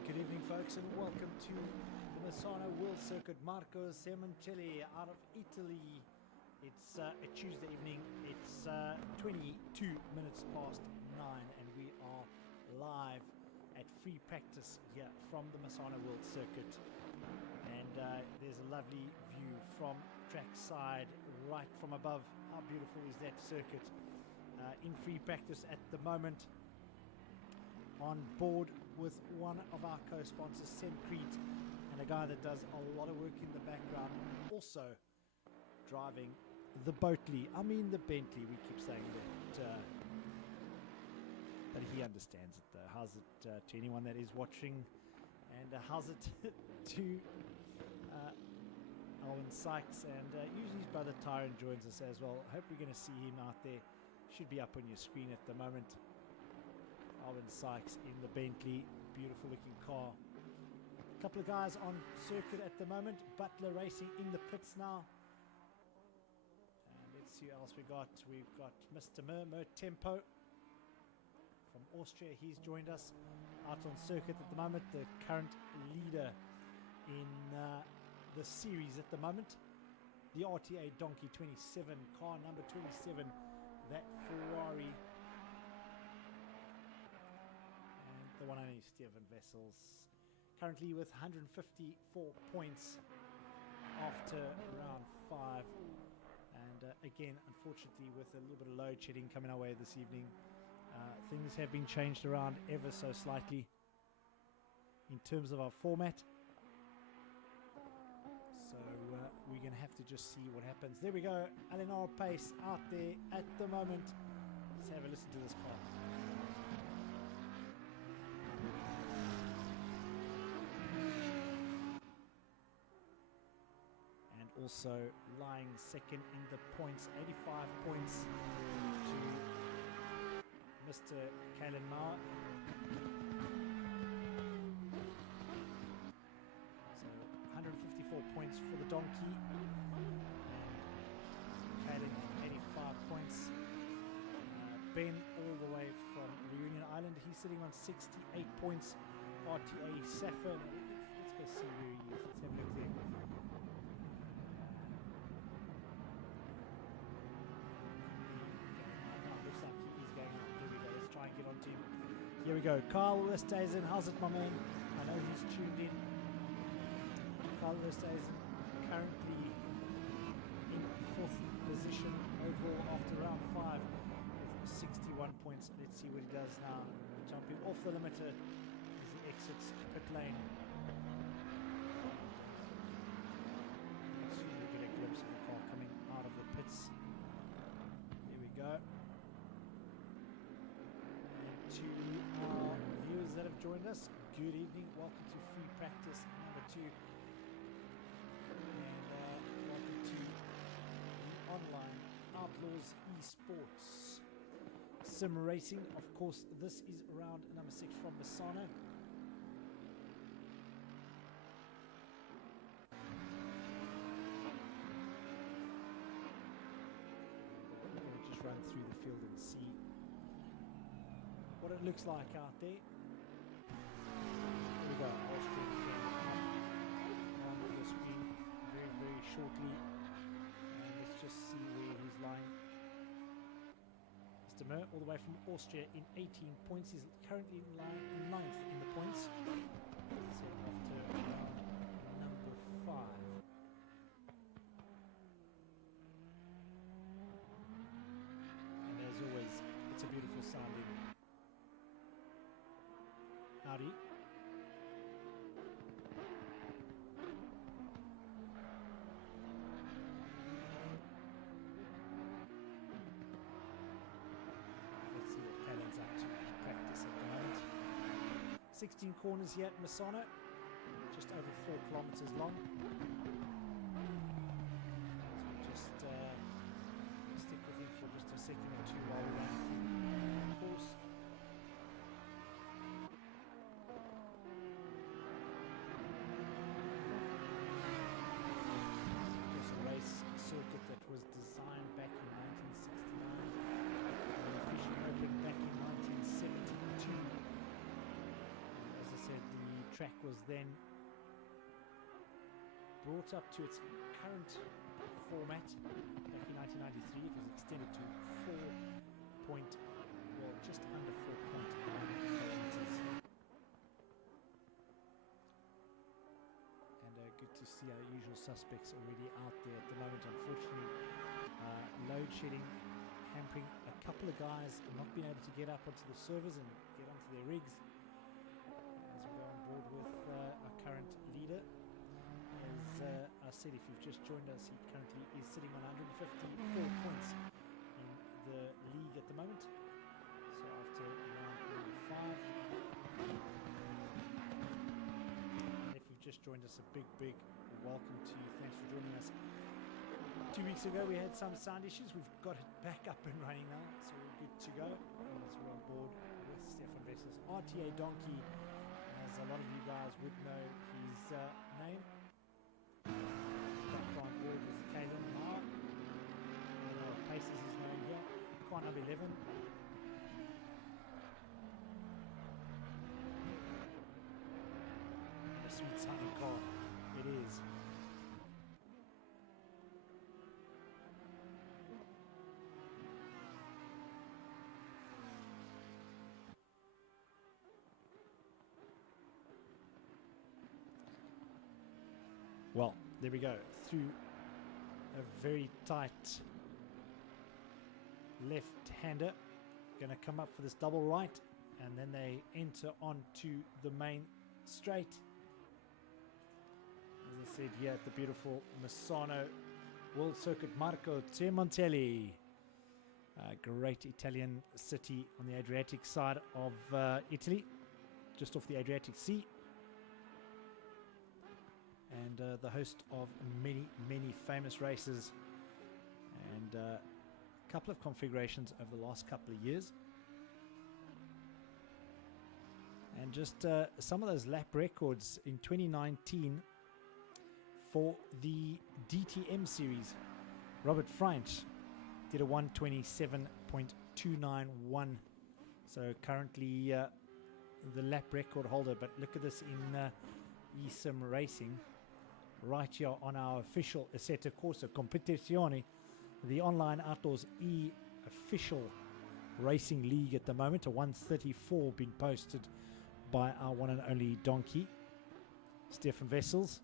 Well, good evening, folks, and welcome to the Misano World Circuit. Marco Semoncelli out of Italy. It's a Tuesday evening. It's 22 minutes past 9, and we are live at free practice here from the Misano World Circuit. And there's a lovely view from trackside, right from above. How beautiful is that circuit? In free practice at the moment. On board with one of our co-sponsors, Semcrete, and a guy that does a lot of work in the background, also driving the the Bentley. We keep saying that, but he understands it though. How's it to anyone that is watching, and how's it to Alwyn Sykes, and usually his brother Tyron joins us as well. Hope we're going to see him out there. Should be up on your screen at the moment. Alwyn Sykes in the Bentley, beautiful looking car. A couple of guys on circuit at the moment. Butler racing in the pits now. And let's see who else we got. We've got Mr. Mer Tempo from Austria. He's joined us out on circuit at the moment. The current leader in the series at the moment. The RTA Donkey 27, car number 27, that Ferrari. The one only Steven Vessels, currently with 154 points after round 5, and again, unfortunately, with a little bit of load shedding coming our way this evening, things have been changed around ever so slightly in terms of our format. So we're going to have to just see what happens. There we go, Eleanor Pace out there at the moment. Let's have a listen to this car. Also lying second in the points, 85 points to Mr. Kalen Mauer. So 154 points for the Donkey, and Kalen 85 points. Ben all the way from Reunion Island, he's sitting on 68 points. RTA Saffron, let's go see where he is. Let's have a look there. Try and get on to him. Here we go. Carl Westhuizen. How's it, my man? I know he's tuned in. Carl Westhuizen currently in 4th position overall after round 5 with 61 points. Let's see what he does now. Jumping off the limiter as he exits pit lane. Soon we get a glimpse of the car coming out of the pits. There we go. To our viewers that have joined us, good evening, welcome to free practice number 2, and welcome to the online Outlaws eSports sim racing. Of course, this is round number 6 from Misano. We're going to just run through the field and see what it looks like out there. Here we go, Austrian on the screen very, very shortly. And let's just see where he's lying. Mr. Mer, all the way from Austria in 18 points. He's currently lying 9th in the points. So after number 5. And as always, it's a beautiful sounding Audi. Let's see what Callan's up to in practice at the moment. 16 corners here at Misano, just over 4 kilometers long. So we'll just stick with him for just a second or two while we run through the course. Circuit that was designed back in 1969 and officially opened back in 1972. As I said, the track was then brought up to its current format back in 1993. It was extended to just under 4.1 kilometers. And good to see our usual suspects already out there at the moment. Unfortunately, load shedding hampering a couple of guys not being able to get up onto the servers and get onto their rigs as we go on board with our current leader. As I said, if you've just joined us, he currently is sitting on 154 points in the league at the moment. So after round number 5, and if you've just joined us, a big welcome to you. Thanks for joining us. 2 weeks ago we had some sound issues. We've got it back up and running now, so we're good to go. As we're on board with Stefan Wessels, RTA Donkey, as a lot of you guys would know his name. Back on board with Kalen Ma. Paces is known here. Car number 11. A sweet sounding car. It is. Well, there we go. Through a very tight left-hander. Going to come up for this double right, and then they enter onto the main straight. As I said here at the beautiful Misano World Circuit, Marco Cemontelli. A great Italian city on the Adriatic side of Italy, just off the Adriatic Sea. And the host of many famous races, and a couple of configurations over the last couple of years, and just some of those lap records in 2019 for the DTM series. Robert French did a 127.291, so currently the lap record holder. But look at this in eSim Racing, right here on our official Assetto Corsa Competizione, the online Outlaws E official racing league at the moment. A 134 been posted by our one and only donkey, Stefan Wessels.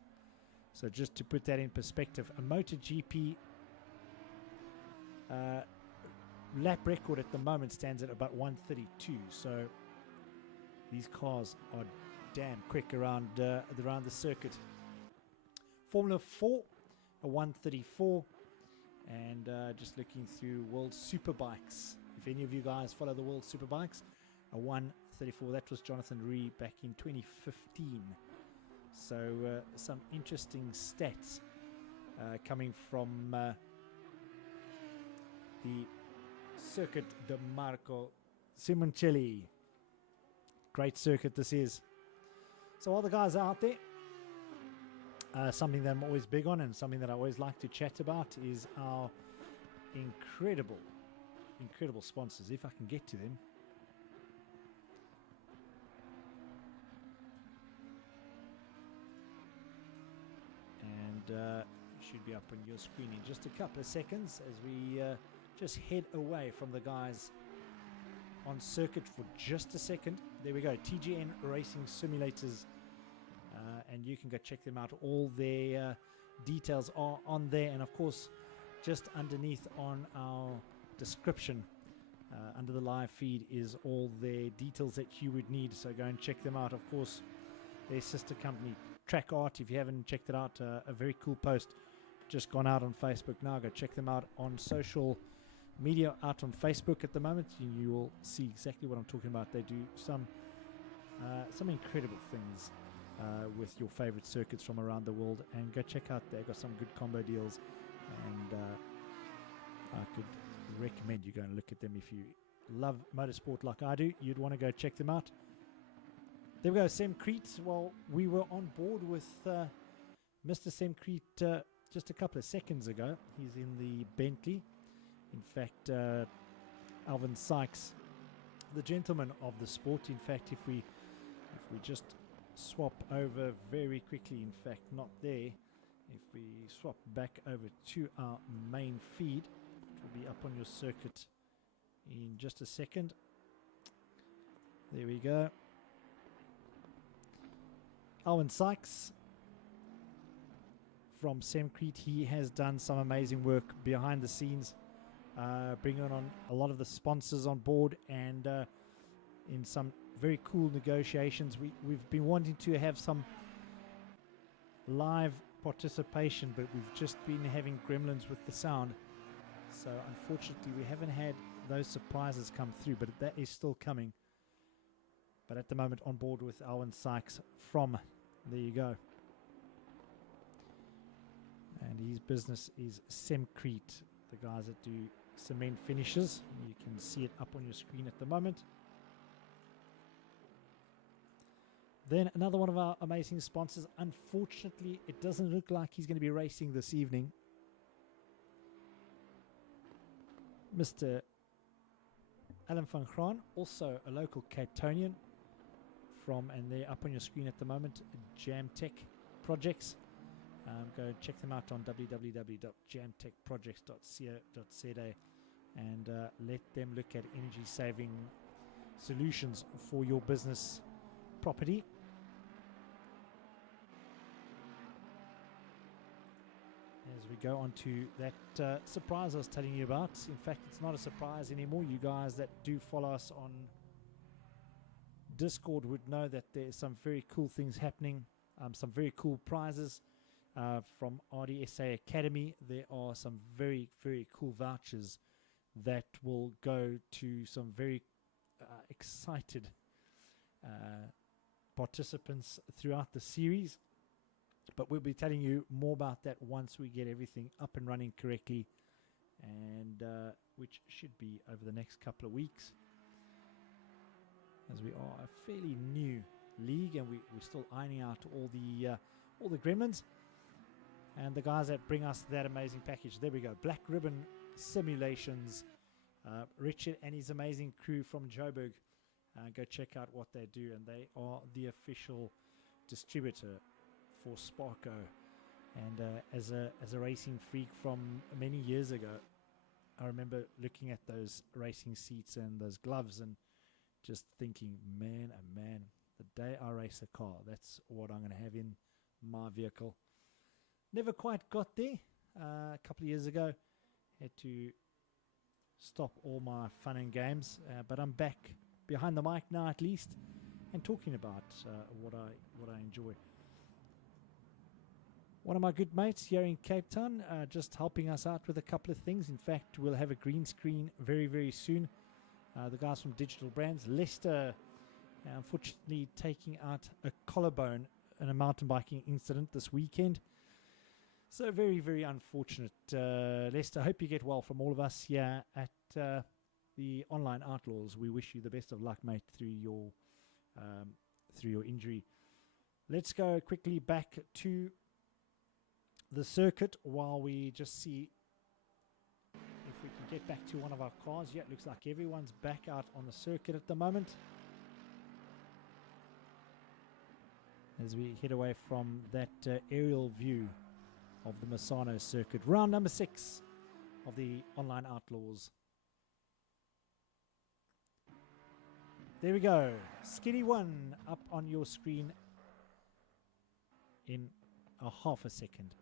So just to put that in perspective, a MotoGP lap record at the moment stands at about 132. So these cars are damn quick around the circuit. Formula 4, a 134, and just looking through World Superbikes. If any of you guys follow the World Superbikes, a 134. That was Jonathan Ree back in 2015. So some interesting stats coming from the Circuit de Marco Cemontelli. Great circuit this is. So all the guys are out there. Something that I'm always big on, and something that I always like to chat about, is our incredible sponsors, if I can get to them. And should be up on your screen in just a couple of seconds as we just head away from the guys on circuit for just a second. There we go, TGN Racing Simulators. And you can go check them out. All their details are on there, and of course just underneath on our description under the live feed is all their details that you would need, so go and check them out. Of course, their sister company Track Art, if you haven't checked it out, a very cool post just gone out on Facebook now. Go check them out on social media, out on Facebook at the moment, and you will see exactly what I'm talking about. They do some incredible things with your favorite circuits from around the world, and go check out, they've got some good combo deals, and I could recommend you go and look at them. If you love motorsport like I do, you'd want to go check them out. There we go, Sem Crete. Well, we were on board with Mr. Sem Crete just a couple of seconds ago. He's in the Bentley. In fact, Alvin Sykes, the gentleman of the sport. In fact, if we just swap over very quickly, in fact not there, if we swap back over to our main feed, it will be up on your circuit in just a second. There we go. Alwyn Sykes from Semcrete, he has done some amazing work behind the scenes, bringing on a lot of the sponsors on board, and in some very cool negotiations. We've been wanting to have some live participation, but we've just been having gremlins with the sound, so unfortunately we haven't had those surprises come through, but that is still coming. But at the moment on board with Alwyn Sykes from, there you go, and his business is Semcrete, the guys that do cement finishes. You can see it up on your screen at the moment. Then another one of our amazing sponsors. Unfortunately, it doesn't look like he's going to be racing this evening. Mr. Alan van Graan, also a local Cape Townian from, and they're up on your screen at the moment, Jam Tech Projects. Go check them out on www.jamtechprojects.co.za and let them look at energy saving solutions for your business property. As we go on to that surprise I was telling you about. In fact, it's not a surprise anymore. You guys that do follow us on Discord would know that there's some very cool things happening, some very cool prizes from RDSA Academy. There are some very, very cool vouchers that will go to some very excited participants throughout the series. But we'll be telling you more about that once we get everything up and running correctly, and which should be over the next couple of weeks, as we are a fairly new league and we're still ironing out all the gremlins and the guys that bring us that amazing package. There we go, Black Ribbon Simulations, Richard and his amazing crew from Joburg. Go check out what they do, and they are the official distributor for Sparko. And as a racing freak from many years ago, I remember looking at those racing seats and those gloves and just thinking, man, oh man, the day I race a car, that's what I'm going to have in my vehicle. Never quite got there. A couple of years ago, had to stop all my fun and games, but I'm back behind the mic now at least, and talking about what I enjoy. One of my good mates here in Cape Town, just helping us out with a couple of things. In fact, we'll have a green screen very, very soon. The guys from Digital Brands, Lester, unfortunately taking out a collarbone in a mountain biking incident this weekend. So very, very unfortunate. Lester, I hope you get well from all of us here at the Online Outlaws. We wish you the best of luck, mate, through your injury. Let's go quickly back to the circuit while we just see if we can get back to one of our cars. Yeah, it looks like everyone's back out on the circuit at the moment, as we head away from that aerial view of the Misano circuit. Round number 6 of the Online Outlaws. There we go. Skinny 1 up on your screen in a half a second.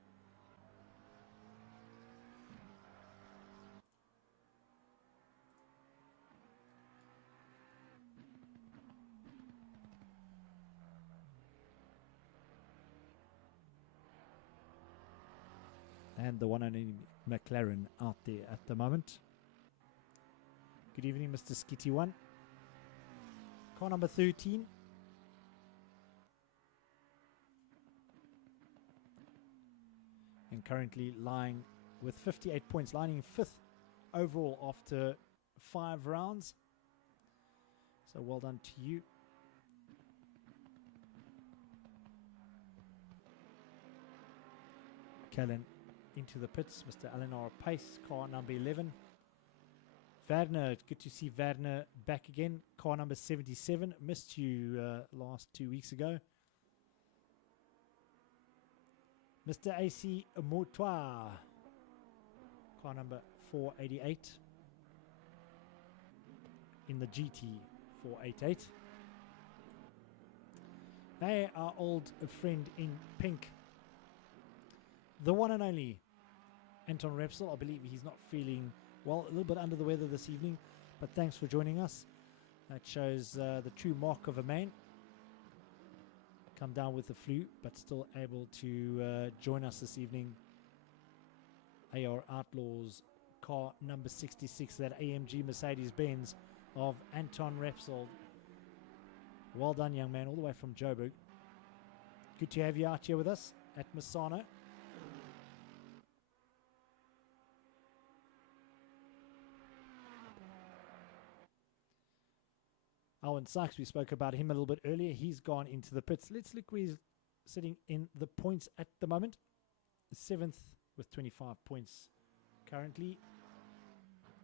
And the one and only McLaren out there at the moment. Good evening, Mr. Skitty One. Car number 13. And currently lying with 58 points, lying 5th overall after 5 rounds. So well done to you. Callan into the pits, Mr. Eleanor Pace, car number 11. Werner, good to see Werner back again, car number 77. Missed you last 2 weeks ago. Mr. AC Motoir, car number 488 in the GT 488. Hey, our old friend in pink, the one and only Anton Repsol. I believe he's not feeling well, a little bit under the weather this evening, but thanks for joining us. That shows the true mark of a man. Come down with the flu, but still able to join us this evening. AR Outlaws, car number 66, that AMG Mercedes-Benz of Anton Repsol. Well done, young man, all the way from Joburg. Good to have you out here with us at Misano. Owen Sykes, we spoke about him a little bit earlier. He's gone into the pits. Let's look where he's sitting in the points at the moment. 7th with 25 points currently.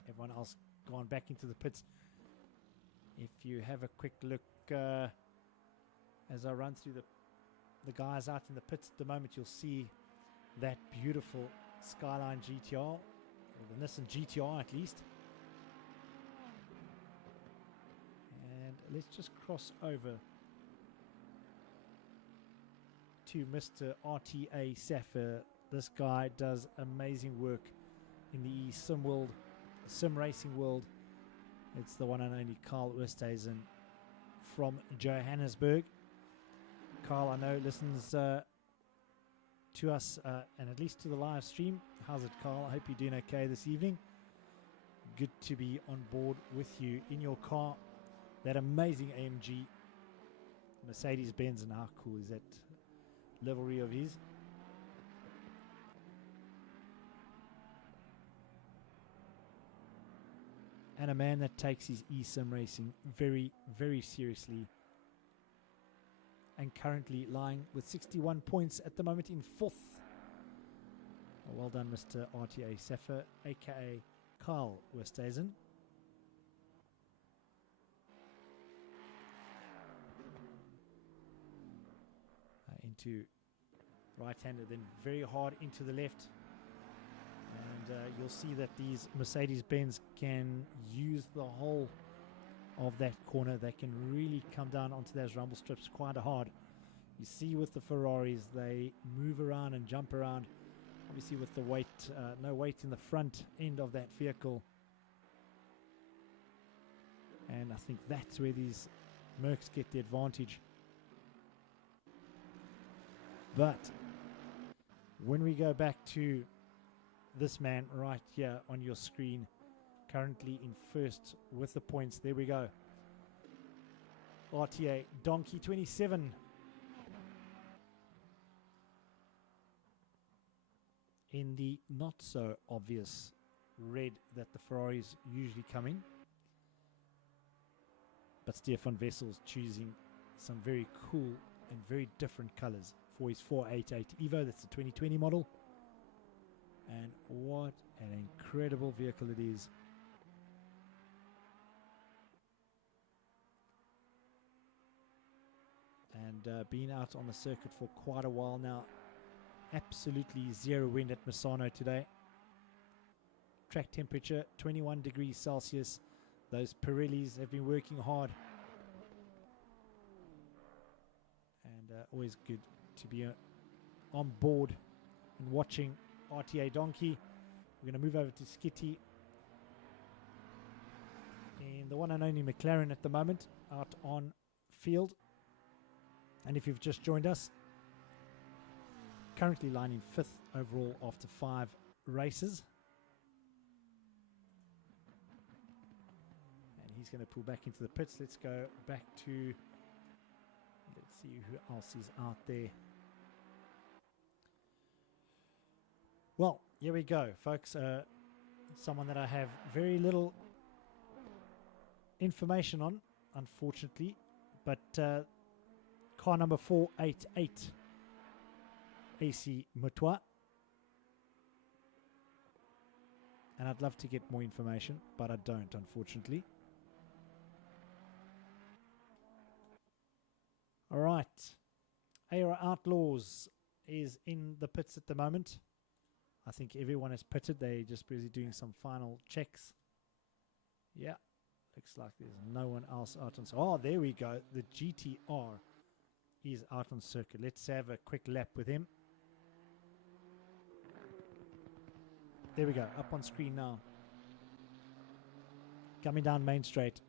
Everyone else gone back into the pits. If you have a quick look as I run through the guys out in the pits at the moment, you'll see that beautiful Skyline GTR, or the Nissan GTR at least. And let's just cross over to Mr. RTA Saffir. This guy does amazing work in the sim racing world. It's the one and only Carl Oosthuizen from Johannesburg. Carl, I know, listens to us and at least to the live stream. How's it, Carl? I hope you're doing okay this evening. Good to be on board with you in your car. That amazing AMG Mercedes-Benz, and how cool is that livery of his? And a man that takes his eSIM racing very, very seriously. And currently lying with 61 points at the moment in 4th. Well done, Mr. RTA Saffir, aka Carl Oosthuizen. Into right-hander, then very hard into the left. And you'll see that these Mercedes-Benz can use the whole of that corner. They can really come down onto those rumble strips quite hard. You see with the Ferraris, they move around and jump around. Obviously with the weight, no weight in the front end of that vehicle. And I think that's where these Mercs get the advantage. But when we go back to this man right here on your screen, currently in 1st with the points, there we go. RTA Donkey 27. In the not so obvious red that the Ferraris usually come in. But Stefan Vessel's choosing some very cool and very different colors for his 488 Evo. That's the 2020 model. And what an incredible vehicle it is. And been out on the circuit for quite a while now. Absolutely zero wind at Misano today. Track temperature 21 degrees Celsius. Those Pirellis have been working hard. And always good to be on board and watching RTA Donkey. We're going to move over to Skitty in the one and only McLaren at the moment out on field. And if you've just joined us, currently lying in 5th overall after 5 races. And he's going to pull back into the pits. Let's go back to, let's see who else is out there. Well, here we go, folks. Someone that I have very little information on, unfortunately. But car number 488, AC Motoir. And I'd love to get more information, but I don't, unfortunately. All right. AR Outlaws is in the pits at the moment. I think everyone is pitted. They're just busy doing some final checks. Yeah, looks like there's no one else out on. Oh, there we go. The GTR is out on circuit. Let's have a quick lap with him. There we go, up on screen now. Coming down Main Straight.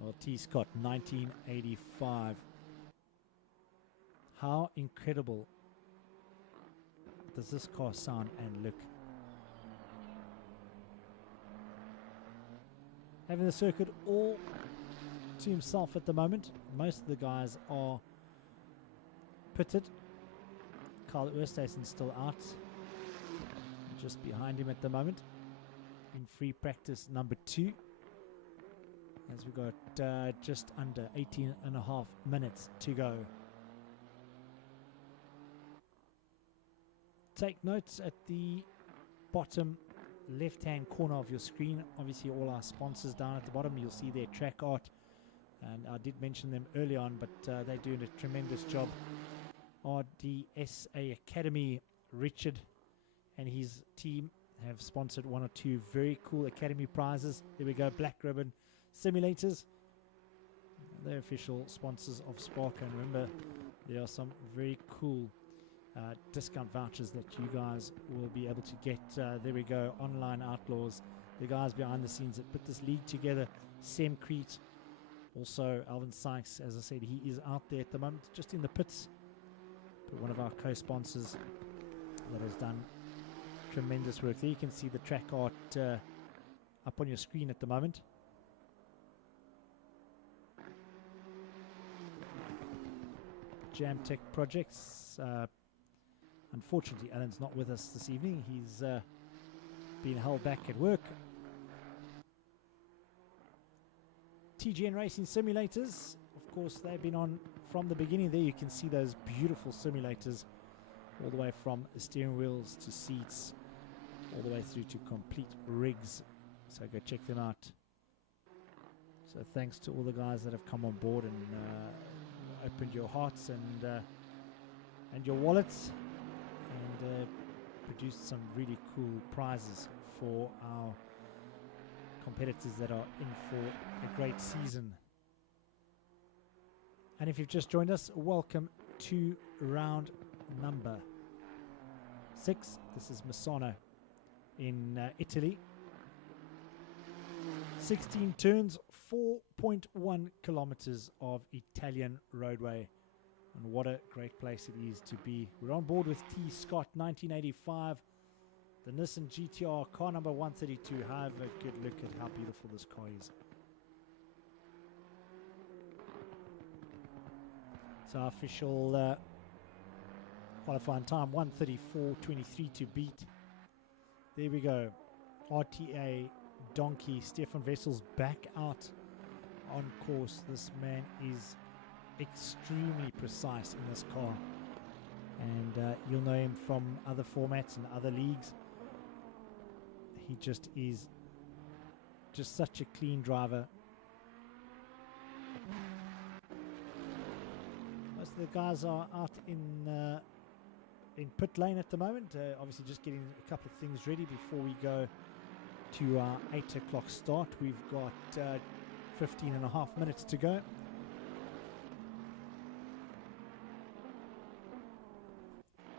Well, T. Scott, 1985. How incredible does this car sound and look? Having the circuit all to himself at the moment. Most of the guys are pitted. Carl Oosthuizen's still out. Just behind him at the moment. In free practice number 2. As we got just under 18.5 minutes to go. Take notes at the bottom left-hand corner of your screen. Obviously, all our sponsors down at the bottom. You'll see their track art. And I did mention them early on, but they're doing a tremendous job. RDSA Academy, Richard and his team have sponsored 1 or 2 very cool Academy prizes. There we go, Black Ribbon Simulators. They're official sponsors of Spark. And remember, there are some very cool discount vouchers that you guys will be able to get. There we go, Online Outlaws, the guys behind the scenes that put this league together. Sem Crete, also Alvin Sykes, as I said, he is out there at the moment, just in the pits, but one of our co-sponsors that has done tremendous work. There you can see the track art up on your screen at the moment. Jam Tech Projects. Unfortunately, Alan's not with us this evening. He's been held back at work. TGN Racing Simulators, of course, they've been on from the beginning. There you can see those beautiful simulators, all the way from steering wheels to seats, all the way through to complete rigs. So go check them out. So thanks to all the guys that have come on board and opened your hearts and your wallets, and produced some really cool prizes for our competitors that are in for a great season. And if you've just joined us, welcome to round number 6. This is Misano in Italy. 16 turns, 4.1 kilometers of Italian roadway. And what a great place it is to be. We're on board with T. Scott, 1985. The Nissan GTR, car number 132. Have a good look at how beautiful this car is. So our official qualifying time, 1:34.23 to beat. There we go. RTA Donkey, Stefan Vessel's back out on course. This man is extremely precise in this car, and you'll know him from other formats and other leagues. He just is just such a clean driver. Most of the guys are out in pit lane at the moment, obviously just getting a couple of things ready before we go to our 8 o'clock start. We've got 15.5 minutes to go.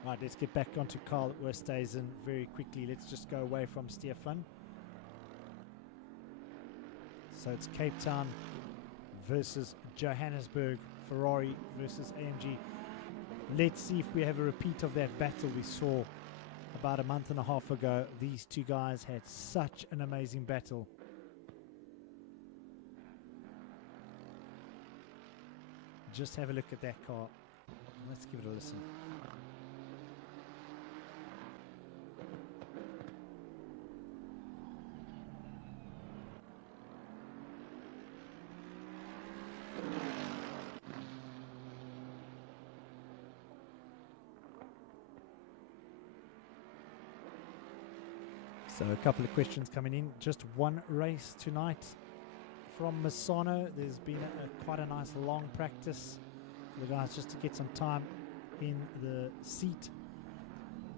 Right, let's get back onto Carl Oosthuizen very quickly. Let's just go away from Stefan. So it's Cape Town versus Johannesburg, Ferrari versus AMG. Let's see if we have a repeat of that battle we saw about a month and a half ago. These two guys had such an amazing battle. Just have a look at that car. Let's give it a listen. So a couple of questions coming in. Just one race tonight from Misano. There's been quite a nice long practice for the guys just to get some time in the seat.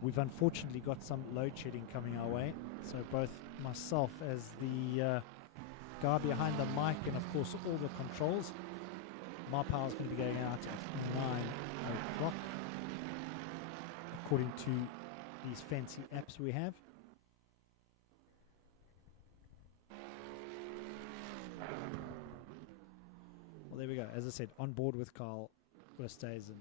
We've unfortunately got some load shedding coming our way. So both myself as the guy behind the mic and of course all the controls, my power is going to be going out at 9 o'clock according to these fancy apps we have. Well, there we go. As I said, on board with Carl Westhuizen.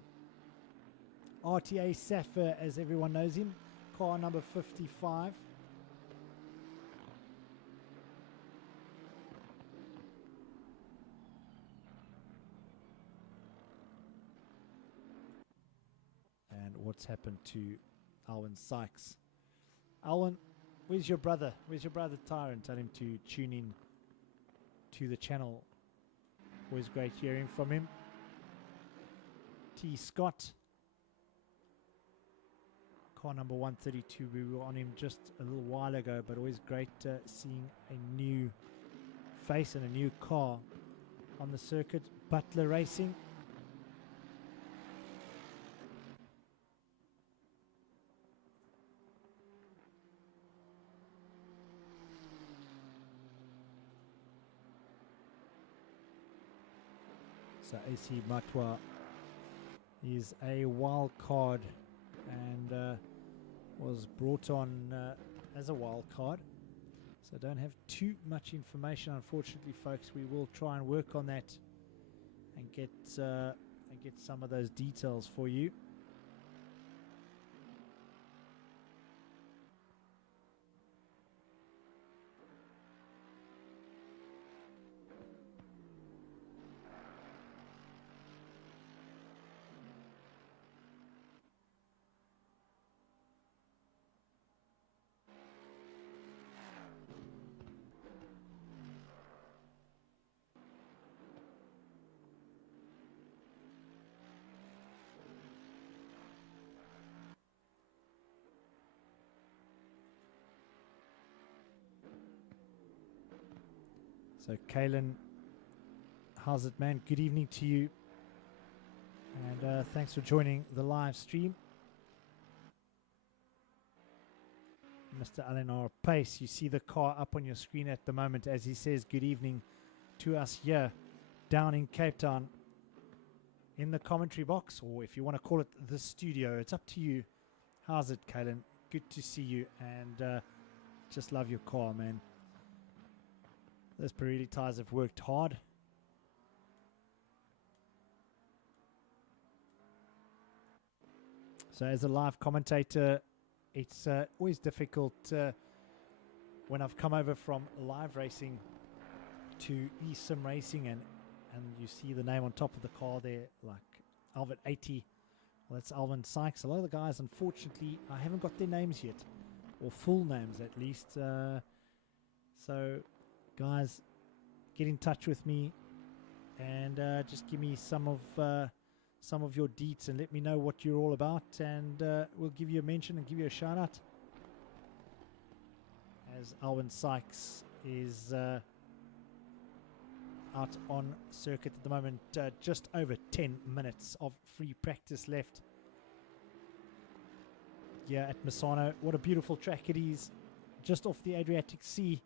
RTA Safa, as everyone knows him, car number 55. And what's happened to Alwyn Sykes? Alwyn, where's your brother? Where's your brother Tyron? Tell him to tune in to the channel. Always great hearing from him. T. Scott. Car number 132. We were on him just a little while ago, but always great seeing a new face and a new car on the circuit. Butler Racing. So AC Matwa is a wild card and was brought on as a wild card. So don't have too much information, unfortunately, folks. We will try and work on that and get some of those details for you. So, Kalen, how's it, man? Good evening to you. And thanks for joining the live stream. Mr. Eleanor Pace, you see the car up on your screen at the moment as he says good evening to us here down in Cape Town in the commentary box, or if you want to call it the studio, it's up to you. How's it, Kalen? Good to see you, and just love your car, man. Those Pirelli tires have worked hard. So as a live commentator, it's always difficult when I've come over from live racing to eSIM racing and you see the name on top of the car there, like Alvin 80. Well, that's Alvin Sykes. A lot of the guys, unfortunately, I haven't got their names yet, or full names at least. So guys, get in touch with me and just give me some of your deets and let me know what you're all about, and we'll give you a mention and give you a shout out, as Alwyn Sykes is out on circuit at the moment. Just over 10 minutes of free practice left here at Misano. What a beautiful track it is, just off the Adriatic Sea.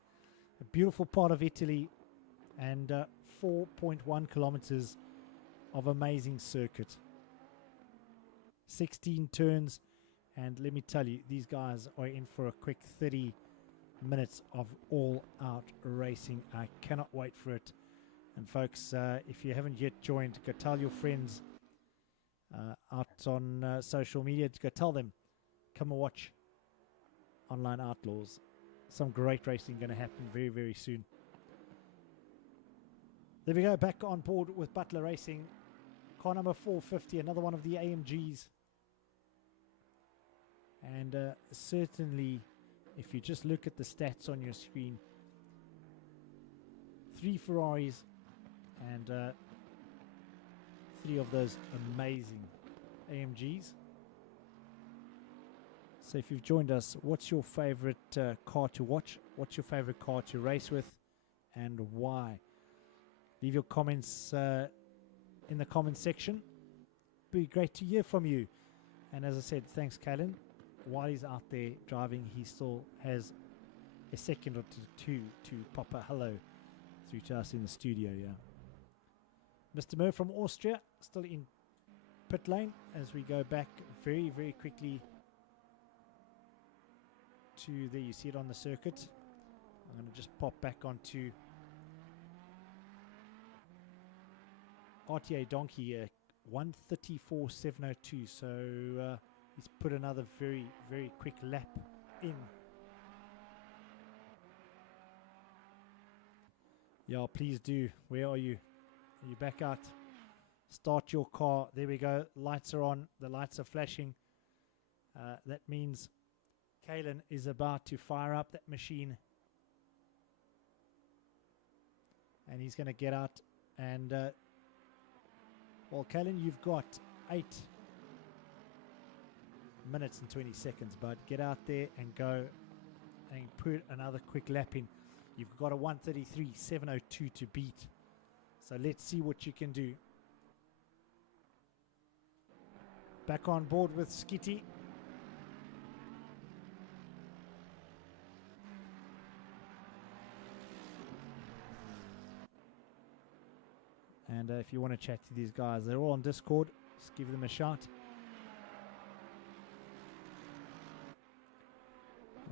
A beautiful part of Italy, and 4.1 kilometers of amazing circuit. 16 turns, and let me tell you, these guys are in for a quick 30 minutes of all-out racing. I cannot wait for it. And folks, if you haven't yet joined, go tell your friends out on social media, go tell them, come and watch Online Outlaws. Some great racing going to happen very, very soon. There we go, back on board with Butler Racing. Car number 450, another one of the AMGs. And certainly, if you just look at the stats on your screen, 3 Ferraris and 3 of those amazing AMGs. So if you've joined us, what's your favorite car to watch? What's your favorite car to race with, and why? Leave your comments in the comment section. Be great to hear from you. And as I said, thanks, Kalen. While he's out there driving, he still has a second or two to pop a hello through to us in the studio. Yeah, Mr. Mo from Austria still in pit lane as we go back very, very quickly to there. You see it on the circuit. I'm going to just pop back onto RTA Donkey 1:34.702. So he's put another very, very quick lap in. Yeah, please do. Where are you? Are you back out? Start your car. There we go. Lights are on. The lights are flashing. That means Kalen is about to fire up that machine. And he's going to get out. And, well, Kalen, you've got 8 minutes and 20 seconds, bud. Get out there and go and put another quick lap in. You've got a 1:33.702 to beat. So let's see what you can do. Back on board with Skitty. And if you want to chat to these guys, they're all on Discord. Just give them a shout.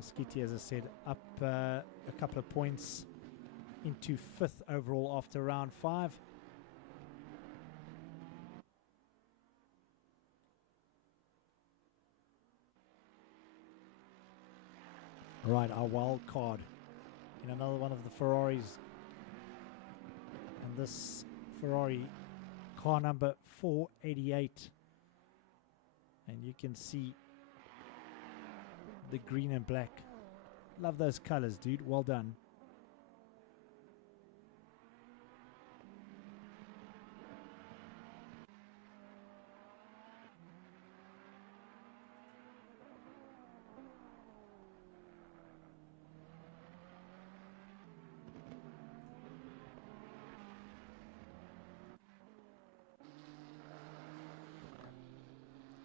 Skitty, as I said, up a couple of points into 5th overall after round 5. Right, our wild card in another one of the Ferraris. And this Ferrari, car number 488. And you can see the green and black. Love those colors, dude. Well done.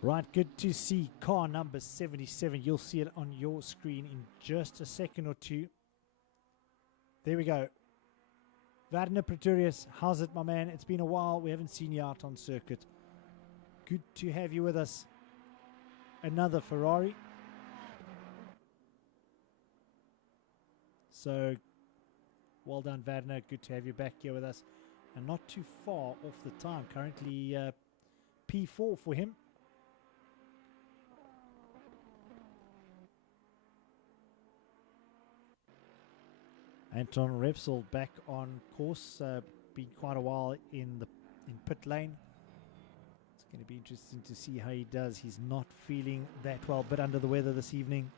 Right, good to see car number 77. You'll see it on your screen in just a second or two. There we go. Werner Pretorius, how's it, my man? It's been a while. We haven't seen you out on circuit. Good to have you with us. Another Ferrari. So, well done, Werner. Good to have you back here with us. And not too far off the time. Currently P4 for him. Anton Repsol back on course. Been quite a while in pit lane. It's going to be interesting to see how he does. He's not feeling that well, but under the weather this evening.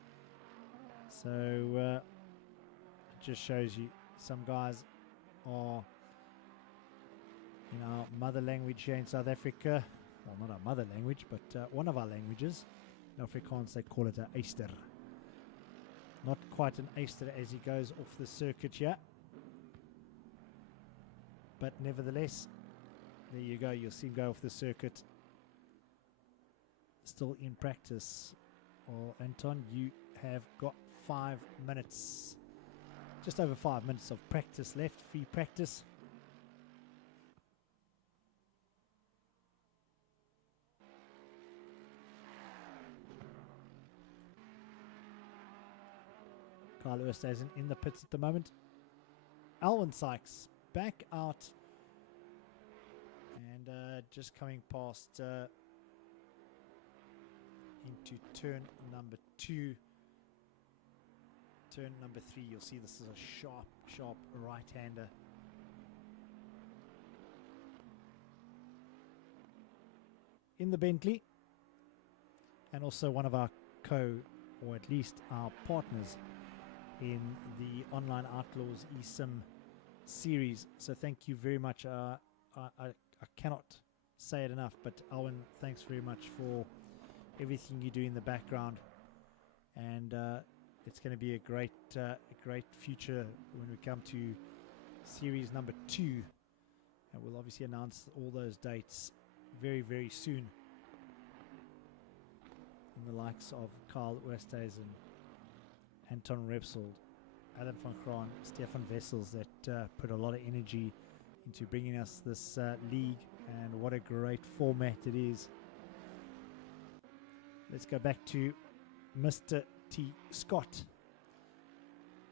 So it just shows you some guys are in our mother language here in South Africa. Well, not our mother language, but one of our languages. In Afrikaans, they call it a Easter. Not quite an Easter as he goes off the circuit here. But nevertheless, there you go. You'll see him go off the circuit. Still in practice. Well, Anton, you have got 5 minutes. Just over 5 minutes of practice left. Free practice. Kyle Oosthuizen in the pits at the moment. Alwyn Sykes back out. And just coming past into turn number 2. Turn number 3, you'll see this is a sharp, sharp right-hander. In the Bentley. And also one of our or at least our partners in the Online Outlaws eSIM series. So thank you very much. I cannot say it enough, but Alwyn, thanks very much for everything you do in the background. and it's going to be a great future when we come to series number 2, and we'll obviously announce all those dates very, very soon. And the likes of Carl Oosthuizen, Anton Repsol, Adam van Graan, Stefan Wessels that put a lot of energy into bringing us this league, and what a great format it is. Let's go back to Mr. T. Scott.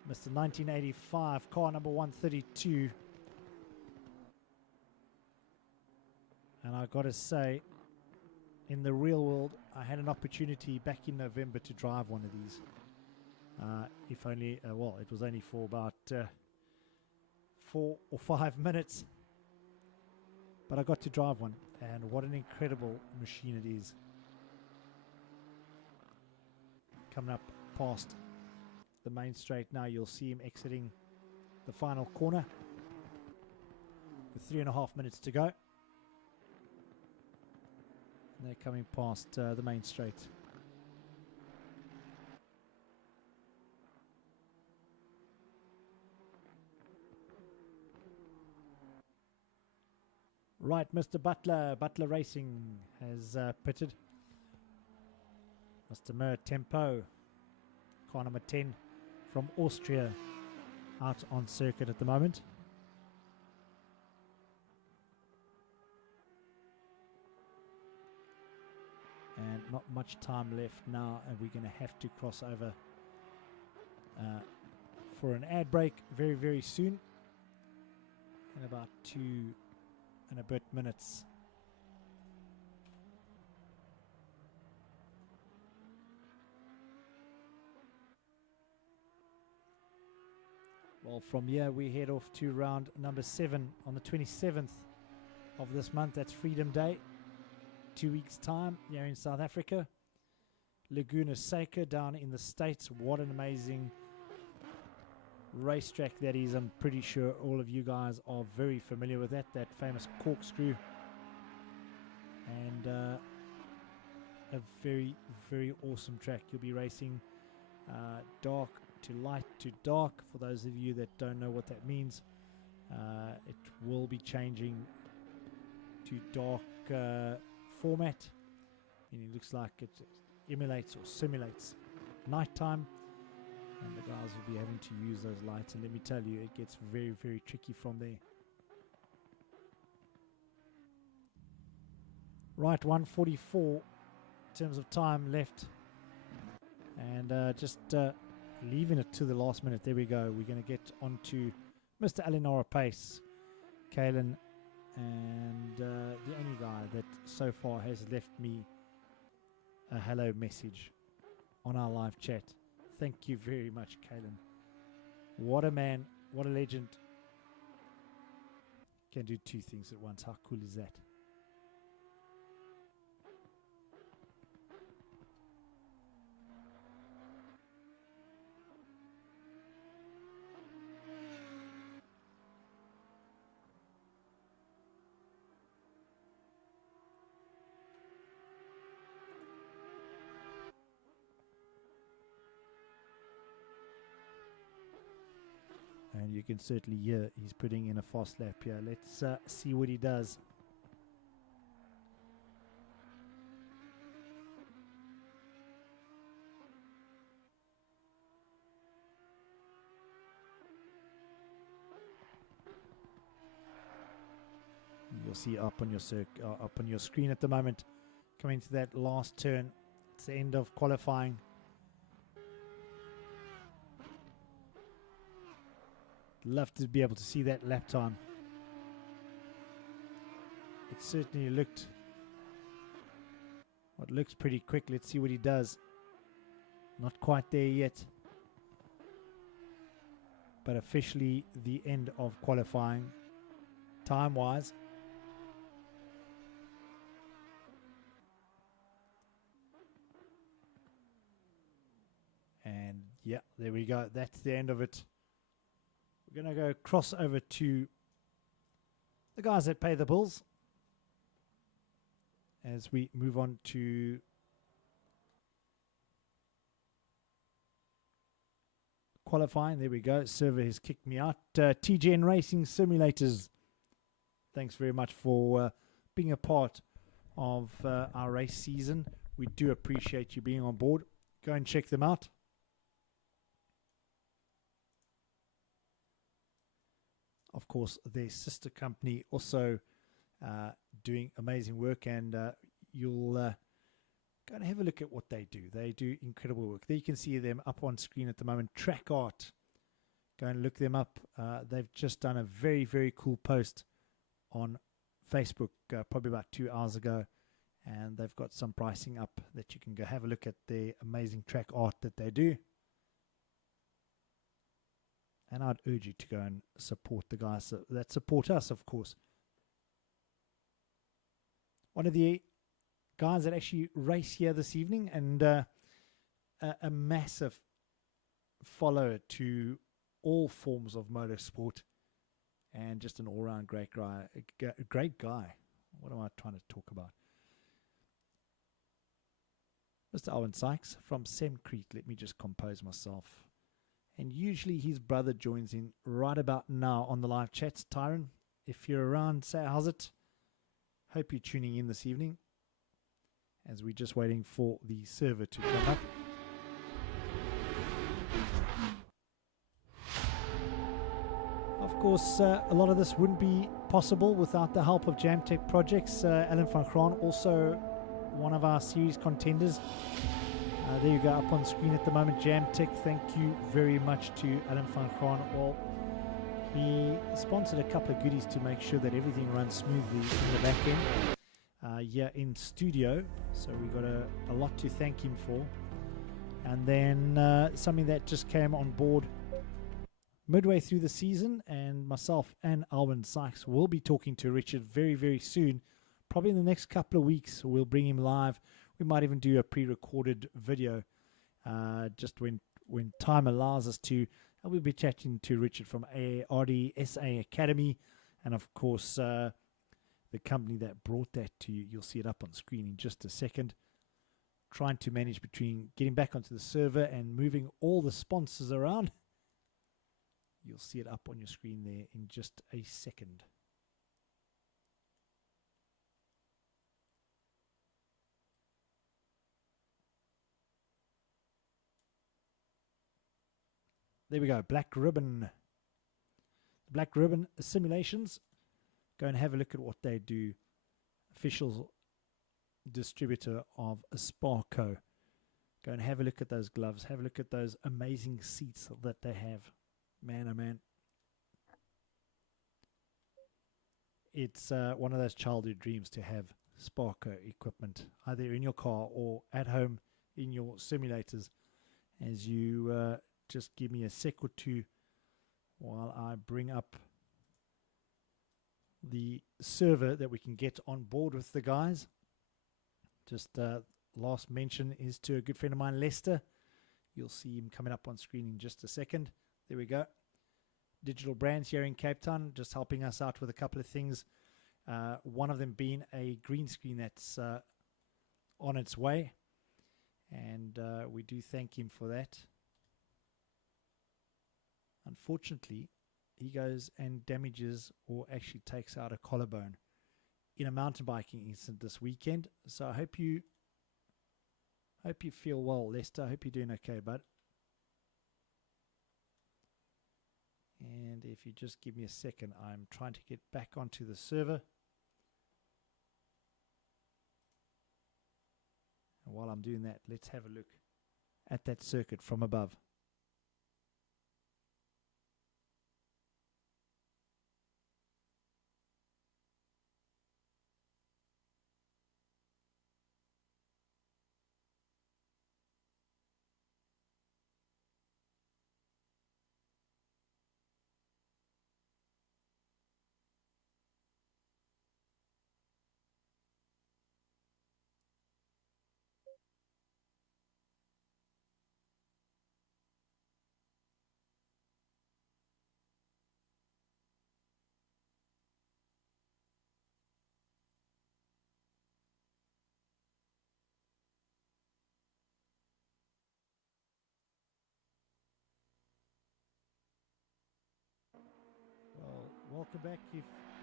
Mr. 1985, car number 132. And I got to say, in the real world, I had an opportunity back in November to drive one of these. If only, well, it was only for about 4 or 5 minutes. But I got to drive one, and what an incredible machine it is. Coming up past the main straight now, you'll see him exiting the final corner with 3.5 minutes to go. And they're coming past the main straight. Right, Mr. Butler Racing has pitted. Mr. Mer Tempo, car number 10 from Austria, out on circuit at the moment. And not much time left now, and we're going to have to cross over for an ad break very, very soon, in about 2 and a bit minutes. Well, from here we head off to round number 7 on the 27th of this month. That's Freedom Day, 2 weeks time here in South Africa. Laguna Seca down in the States. What an amazing racetrack that is. I'm pretty sure all of you guys are very familiar with that famous corkscrew. And a very, very awesome track. You'll be racing dark to light to dark. For those of you that don't know what that means, it will be changing to dark format, and it looks like it emulates or simulates nighttime, and the guys will be having to use those lights, and let me tell you, it gets very, very tricky from there. Right, 1:44 in terms of time left, and just leaving it to the last minute. There we go. We're going to get on to Mr. Alinora Pace, Kalen, and the only guy that so far has left me a hello message on our live chat. Thank you very much, Kalen. What a man, what a legend. Can do 2 things at once. How cool is that? And you can certainly hear he's putting in a fast lap here. Let's see what he does. You'll see up on your screen at the moment, coming to that last turn. It's the end of qualifying. Love to be able to see that lap time. It certainly looked what looks pretty quick. Let's see what he does. Not quite there yet, but officially the end of qualifying time wise. And yeah, there we go. That's the end of it. We're going to go cross over to the guys that pay the bills as we move on to qualifying. There we go. Server has kicked me out. TGN Racing Simulators, thanks very much for being a part of our race season. We do appreciate you being on board. Go and check them out. Of course, their sister company also doing amazing work, and you'll go and have a look at what they do. They do incredible work. There you can see them up on screen at the moment. Track Art. Go and look them up. They've just done a very, very cool post on Facebook probably about 2 hours ago, and they've got some pricing up that you can go have a look at the amazing track art that they do. And I'd urge you to go and support the guys that support us, of course. One of the guys that actually race here this evening, and a massive follower to all forms of motorsport, and just an all-round great guy. Great guy. What am I trying to talk about? Mr. Owen Sykes from Semcrete. Let me just compose myself. And usually his brother joins in right about now on the live chats. Tyron, if you're around, say how's it? Hope you're tuning in this evening, as we're just waiting for the server to come up. Of course, a lot of this wouldn't be possible without the help of Jamtech Projects. Alan van Graan, also one of our series contenders. There you go, up on screen at the moment. Jamtech, thank you very much to Alan van Graan. Well, he sponsored a couple of goodies to make sure that everything runs smoothly in the back end here in studio. So we got a lot to thank him for. And then something that just came on board midway through the season, and myself and Alwyn Sykes will be talking to Richard very, very soon. Probably in the next couple of weeks, we'll bring him live. We might even do a pre-recorded video just when time allows us to. And we'll be chatting to Richard from ARD SA Academy, and of course the company that brought that to you. You'll see it up on screen in just a second. Trying to manage between getting back onto the server and moving all the sponsors around. You'll see it up on your screen there in just a second. There we go, Black Ribbon. Black Ribbon Simulations. Go and have a look at what they do. Official distributor of Sparco. Go and have a look at those gloves. Have a look at those amazing seats that they have. Man, oh man. It's one of those childhood dreams to have Sparco equipment, either in your car or at home in your simulators. As you just give me a sec or two while I bring up the server that we can get on board with the guys. Just last mention is to a good friend of mine, Lester. You'll see him coming up on screen in just a second. There we go. Digital Brands here in Cape Town, just helping us out with a couple of things. One of them being a green screen that's on its way. And we do thank him for that. Unfortunately, he goes and damages or actually takes out a collarbone in a mountain biking incident this weekend. So I hope you feel well, Lester. I hope you're doing okay, bud. And if you just give me a second, I'm trying to get back onto the server. And while I'm doing that, let's have a look at that circuit from above.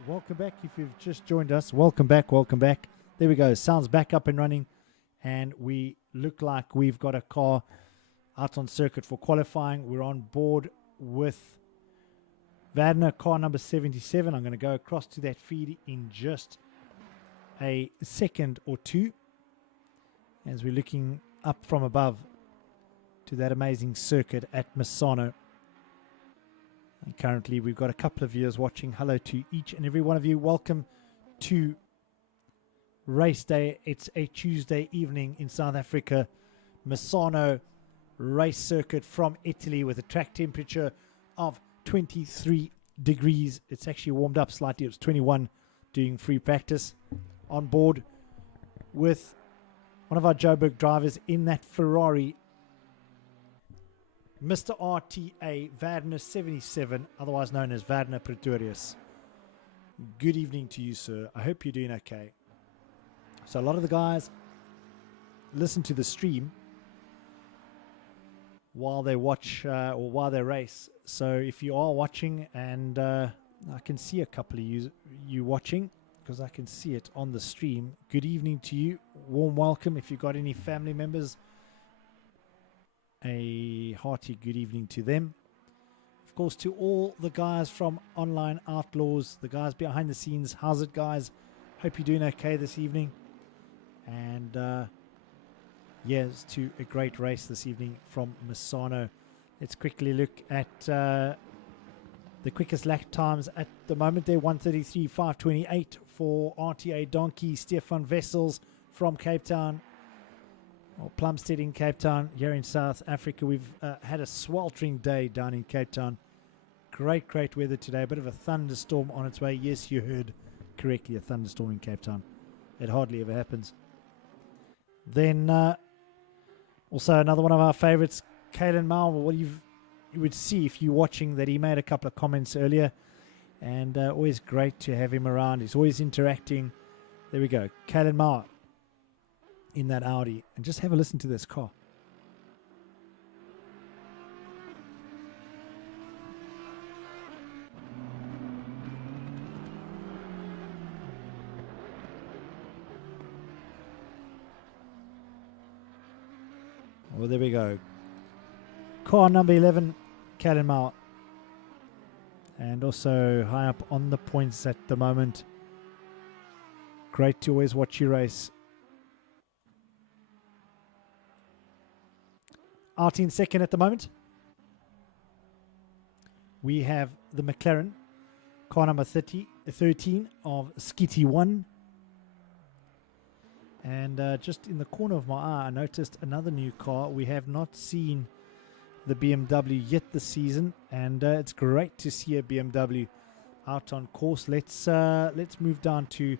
Welcome back if you've just joined us. Welcome back. There we go. Sounds back up and running, and we look like we've got a car out on circuit for qualifying. We're on board with Vadner, car number 77. I'm going to go across to that feed in just a second or two as we're looking up from above to that amazing circuit at Misano. And currently we've got a couple of viewers watching. Hello to each and every one of you. Welcome to race day. It's a Tuesday evening in South Africa. Misano race circuit from Italy with a track temperature of 23 degrees. It's actually warmed up slightly. It was 21 doing free practice. On board with one of our Joburg drivers in that Ferrari, Mr. RTA Vadner 77, otherwise known as Vadner Pretorius. Good evening to you, sir. I hope you're doing okay. So a lot of the guys listen to the stream while they watch or while they race. So if you are watching, and I can see a couple of you watching because I can see it on the stream. Good evening to you. Warm welcome. If you've got any family members, a hearty good evening to them. Of course, to all the guys from Online Outlaws, the guys behind the scenes. How's it, guys? Hope you're doing okay this evening. And yes, to a great race this evening from Misano. Let's quickly look at the quickest lap times at the moment. They're 1:33.528 for RTA Donkey Stefan Wessels from Cape Town, or Plumstead in Cape Town, here in South Africa. We've had a sweltering day down in Cape Town. Great weather today. A bit of a thunderstorm on its way. Yes, you heard correctly, a thunderstorm in Cape Town. It hardly ever happens. Then also another one of our favorites, Kalen Marvel. What you would see if you're watching that he made a couple of comments earlier, and always great to have him around. He's always interacting. There we go, Kalen Marvel in that Audi, and just have a listen to this car. Well, there we go. Car number 11, Kalen Mauer. And also high up on the points at the moment. Great to always watch you race. Out in second at the moment, we have the McLaren, car number 13 of Skitty 1. And just in the corner of my eye, I noticed another new car. We have not seen the BMW yet this season, and it's great to see a BMW out on course. Let's move down to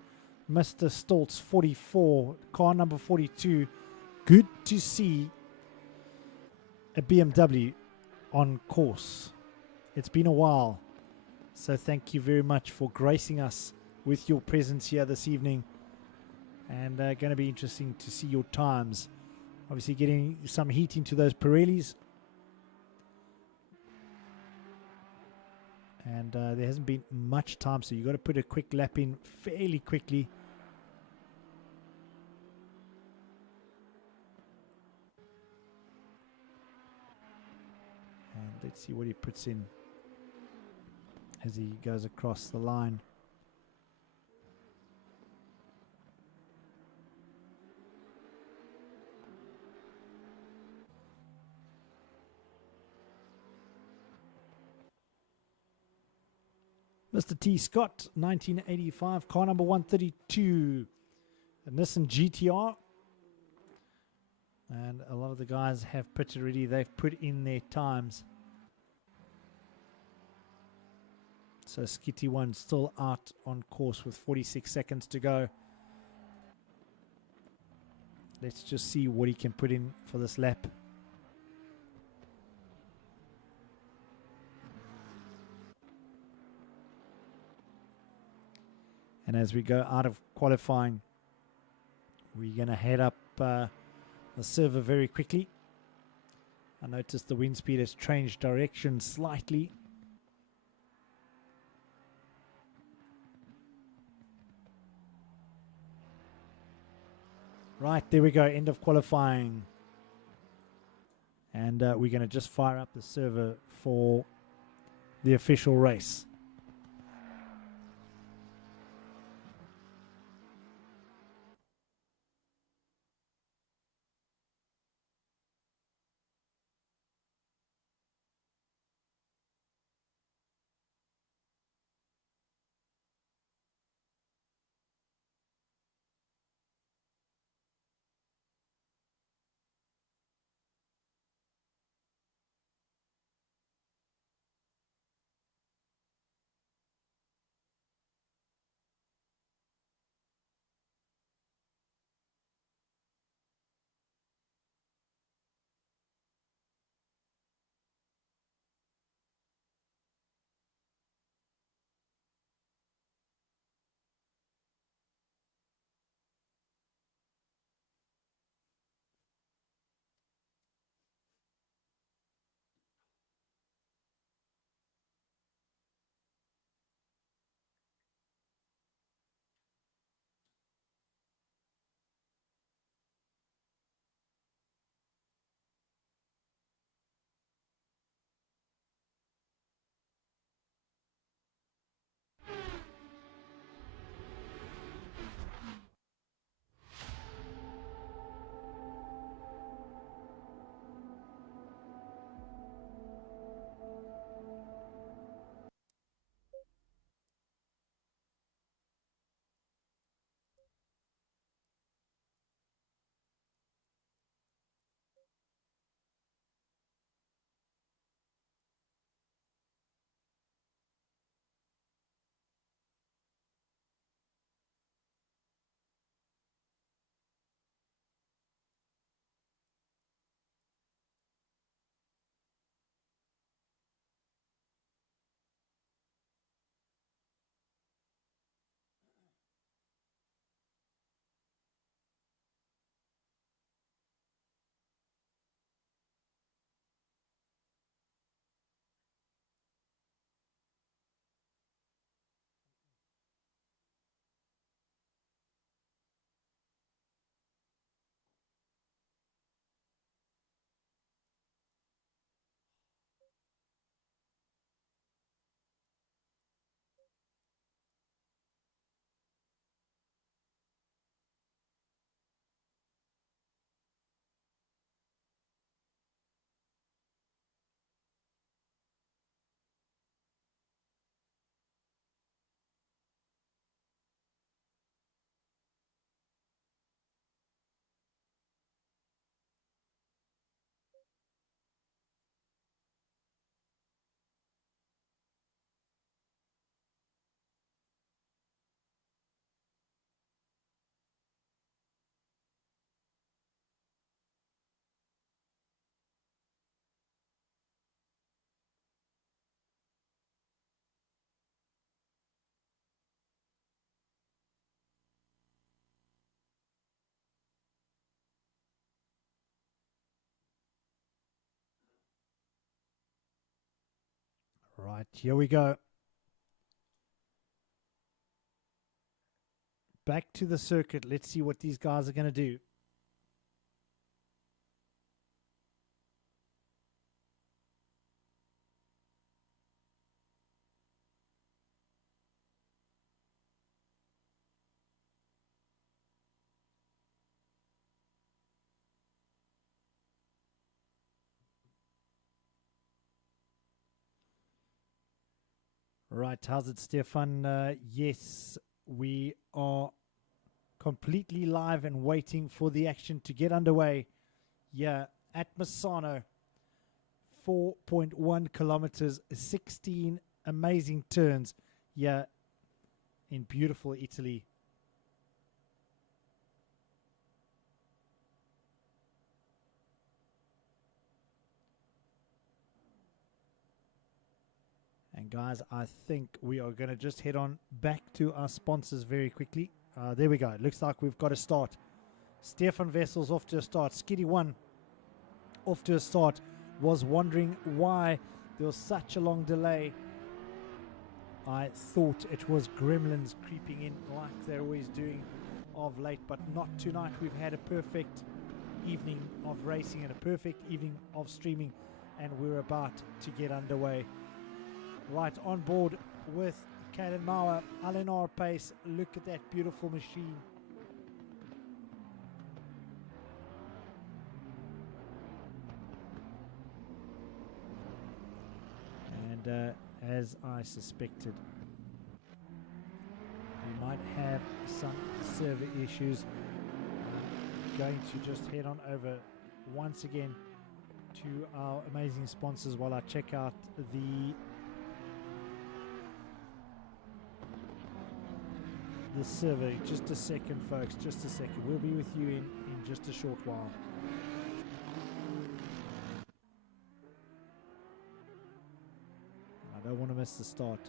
Mr. Stoltz 44, car number 42. Good to see a BMW on course. It's been a while, so thank you very much for gracing us with your presence here this evening, and going to be interesting to see your times. Obviously getting some heat into those Pirellis, and there hasn't been much time, so you've got to put a quick lap in fairly quickly. And let's see what he puts in as he goes across the line. Mr. T. Scott, 1985, car number 132, a Nissan GTR. And a lot of the guys have put already, they've put in their times. So Skitty 1 still out on course with 46 seconds to go. Let's just see what he can put in for this lap. And as we go out of qualifying, we're going to head up the server very quickly. I noticed the wind speed has changed direction slightly. Right, there we go. End of qualifying. And we're going to just fire up the server for the official race. Right, here we go. Back to the circuit. Let's see what these guys are going to do. Right, how's it, Stefan? Yes, we are completely live and waiting for the action to get underway. Yeah, at Misano, 4.1 kilometers, 16 amazing turns. Yeah, in beautiful Italy. And guys, I think we are going to just head on back to our sponsors very quickly. There we go. It looks like we've got a start. Stefan Vessel's off to a start. Skiddy 1 off to a start. Was wondering why there was such a long delay. I thought it was gremlins creeping in like they're always doing of late, but not tonight. We've had a perfect evening of racing and a perfect evening of streaming, and we're about to get underway. Right on board with Kalen Mauer, Alenar pace. Look at that beautiful machine. And as I suspected, we might have some server issues. I'm going to just head on over once again to our amazing sponsors while I check out the server. Just a second, folks, just a second. We'll be with you in just a short while. I don't want to miss the start.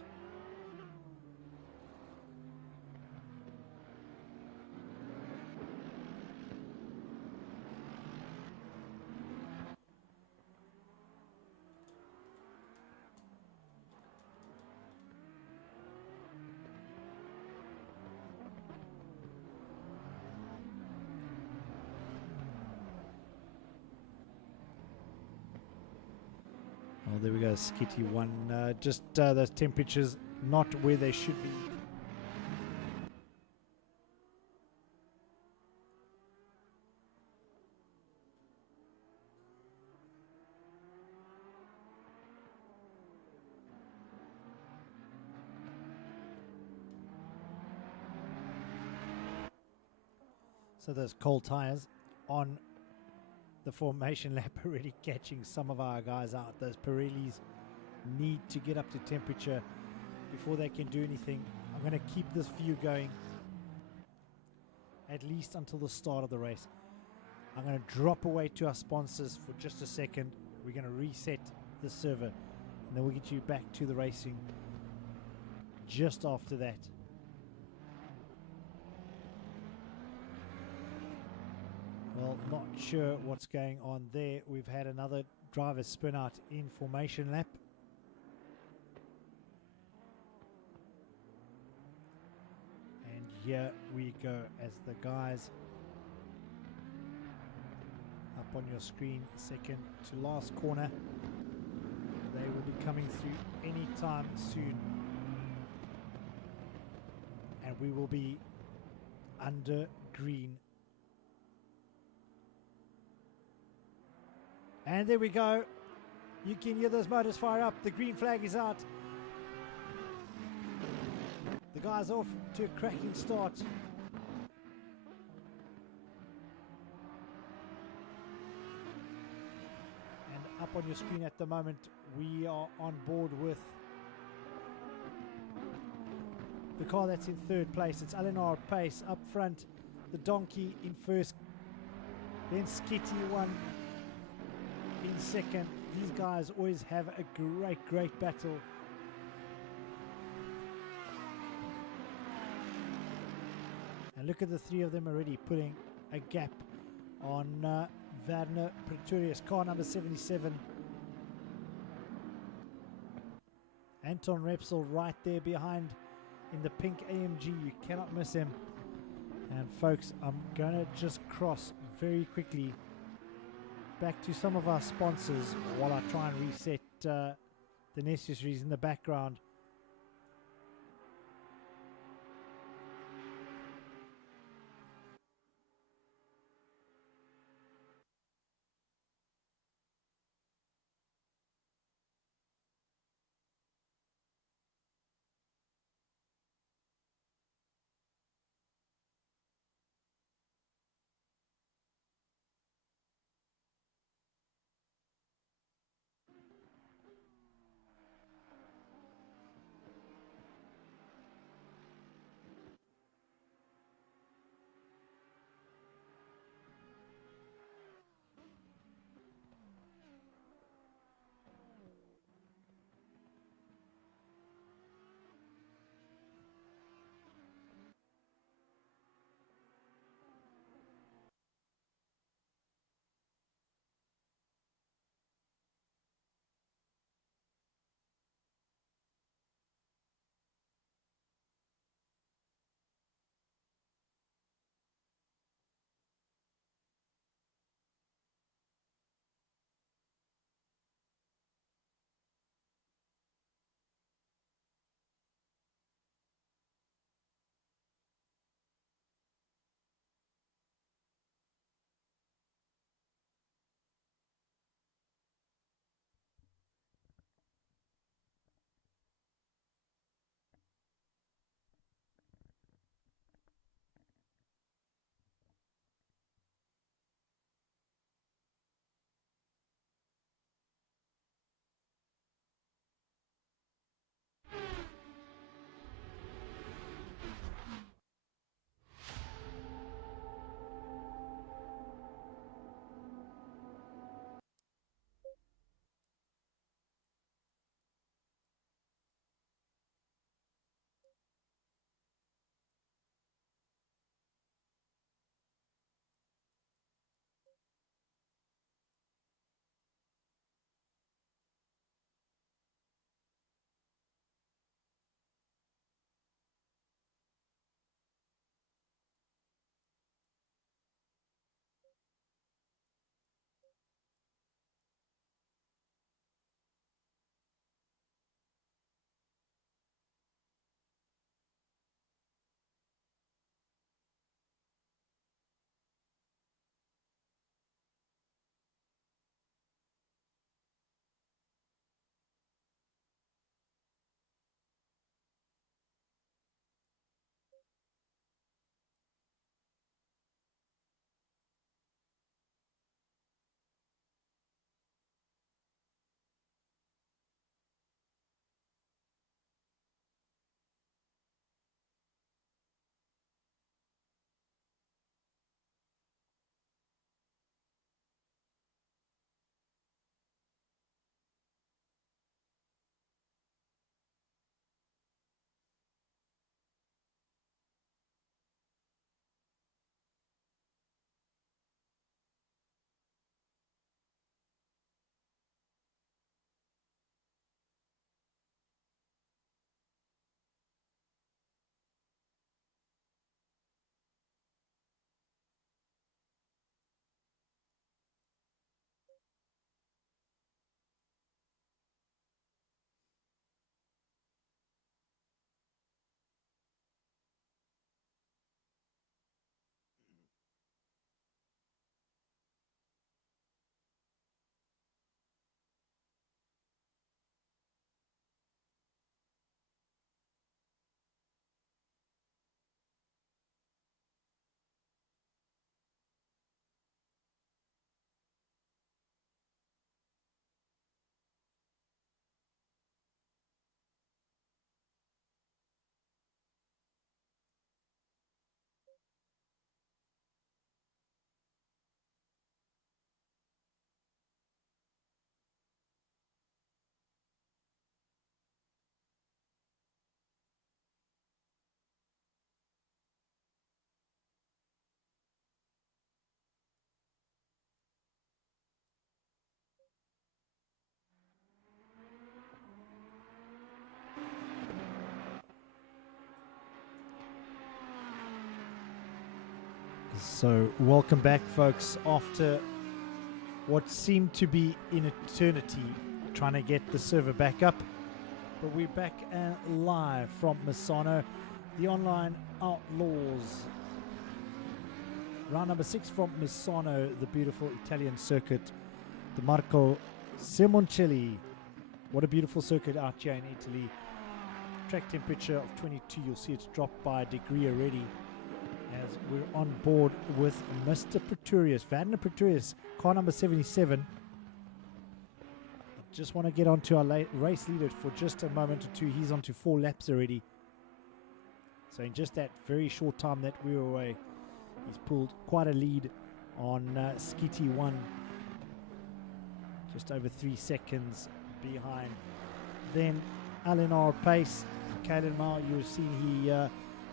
Oh, there we go, Skitty one. Just those temperatures not where they should be. So those cold tires on the formation lap are really catching some of our guys out. Those Pirellis need to get up to temperature before they can do anything. I'm going to keep this view going at least until the start of the race. I'm going to drop away to our sponsors for just a second. We're going to reset the server, and then we'll get you back to the racing just after that. Well, not sure what's going on there. We've had another driver spin out in formation lap. And here we go as the guys up on your screen, second to last corner. They will be coming through any time soon. And we will be under green. And there we go. You can hear those motors fire up. The green flag is out. The guys off to a cracking start. And up on your screen at the moment, we are on board with the car that's in third place. It's Alenar pace up front. The Donkey in first. Then Skitty one in second. These guys always have a great battle. And look at the three of them already putting a gap on Werner Pretorius, car number 77. Anton Repsol right there behind in the pink AMG. You cannot miss him. And folks, I'm going to just cross very quickly back to some of our sponsors while I try and reset the necessaries in the background. So welcome back, folks, after what seemed to be an eternity trying to get the server back up. But we're back and live from Misano, the online Outlaws. Round number 6 from Misano, the beautiful Italian circuit, the Marco Simoncelli. What a beautiful circuit out here in Italy. Track temperature of 22, you'll see it's dropped by a degree already, as we're on board with Mr. Pretorius, Vadner Pretorius, car number 77. I just want to get onto our race leader for just a moment or two. He's on to 4 laps already. So in just that very short time that we were away, he's pulled quite a lead on Skitty 1. Just over 3 seconds behind. Then Alinar Pace, Kalen Mao, you've seen he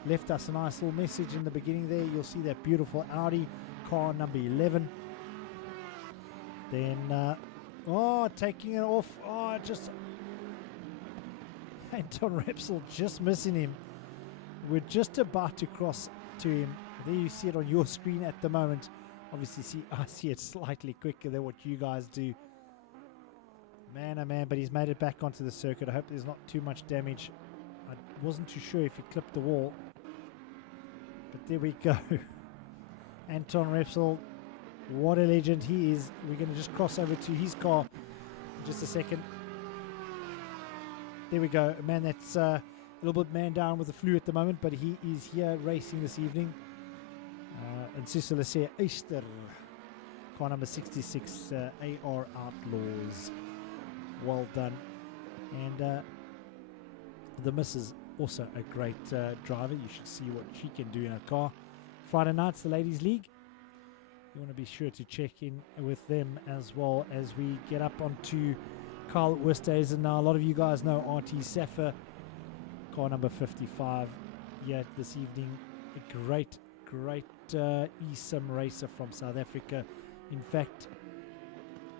left us a nice little message in the beginning there. You'll see that beautiful Audi, car number 11. Then, taking it off. Just Anton Repsol just missing him. We're just about to cross to him. There you see it on your screen at the moment. Obviously, I see it slightly quicker than what you guys do. Man, oh man, but he's made it back onto the circuit. I hope there's not too much damage. I wasn't too sure if he clipped the wall. But there we go. Anton Repsol, what a legend he is. We're going to just cross over to his car in just a second. There we go. A man that's a little bit man down with the flu at the moment, but he is here racing this evening. And Cecil Easter, car number 66, AR Outlaws. Well done. And the missus, also a great driver. You should see what she can do in her car. Friday nights, the Ladies League. You want to be sure to check in with them as well as we get up onto Carl Westhuizen. Now, a lot of you guys know RT Safa, car number 55. Yeah, this evening, a great eSIM racer from South Africa. In fact,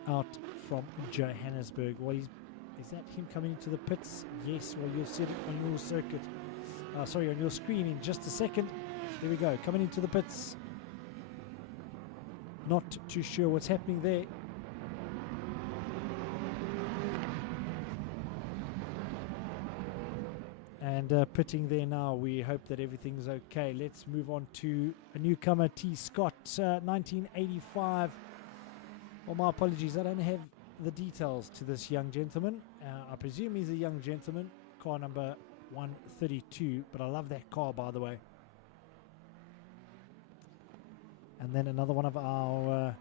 out from Johannesburg. Well, is that him coming into the pits? Yes, well, you'll see it on your circuit. On your screen in just a second. There we go, coming into the pits. Not too sure what's happening there. And pitting there now. We hope that everything's okay. Let's move on to a newcomer, T. Scott, 1985. Well, my apologies, I don't have the details to this young gentleman. I presume he's a young gentleman, car number 132, but I love that car, by the way. And then another one of our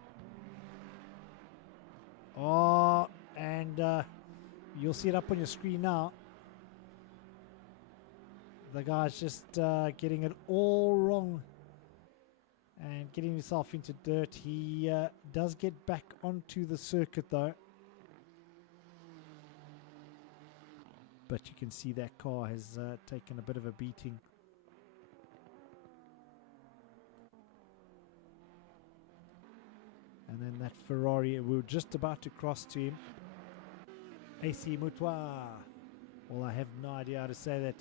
you'll see it up on your screen now. The guy's just getting it all wrong and getting himself into dirt. He does get back onto the circuit though. But you can see that car has taken a bit of a beating. And then that Ferrari, we were just about to cross to him. AC Moutoir. Well, I have no idea how to say that.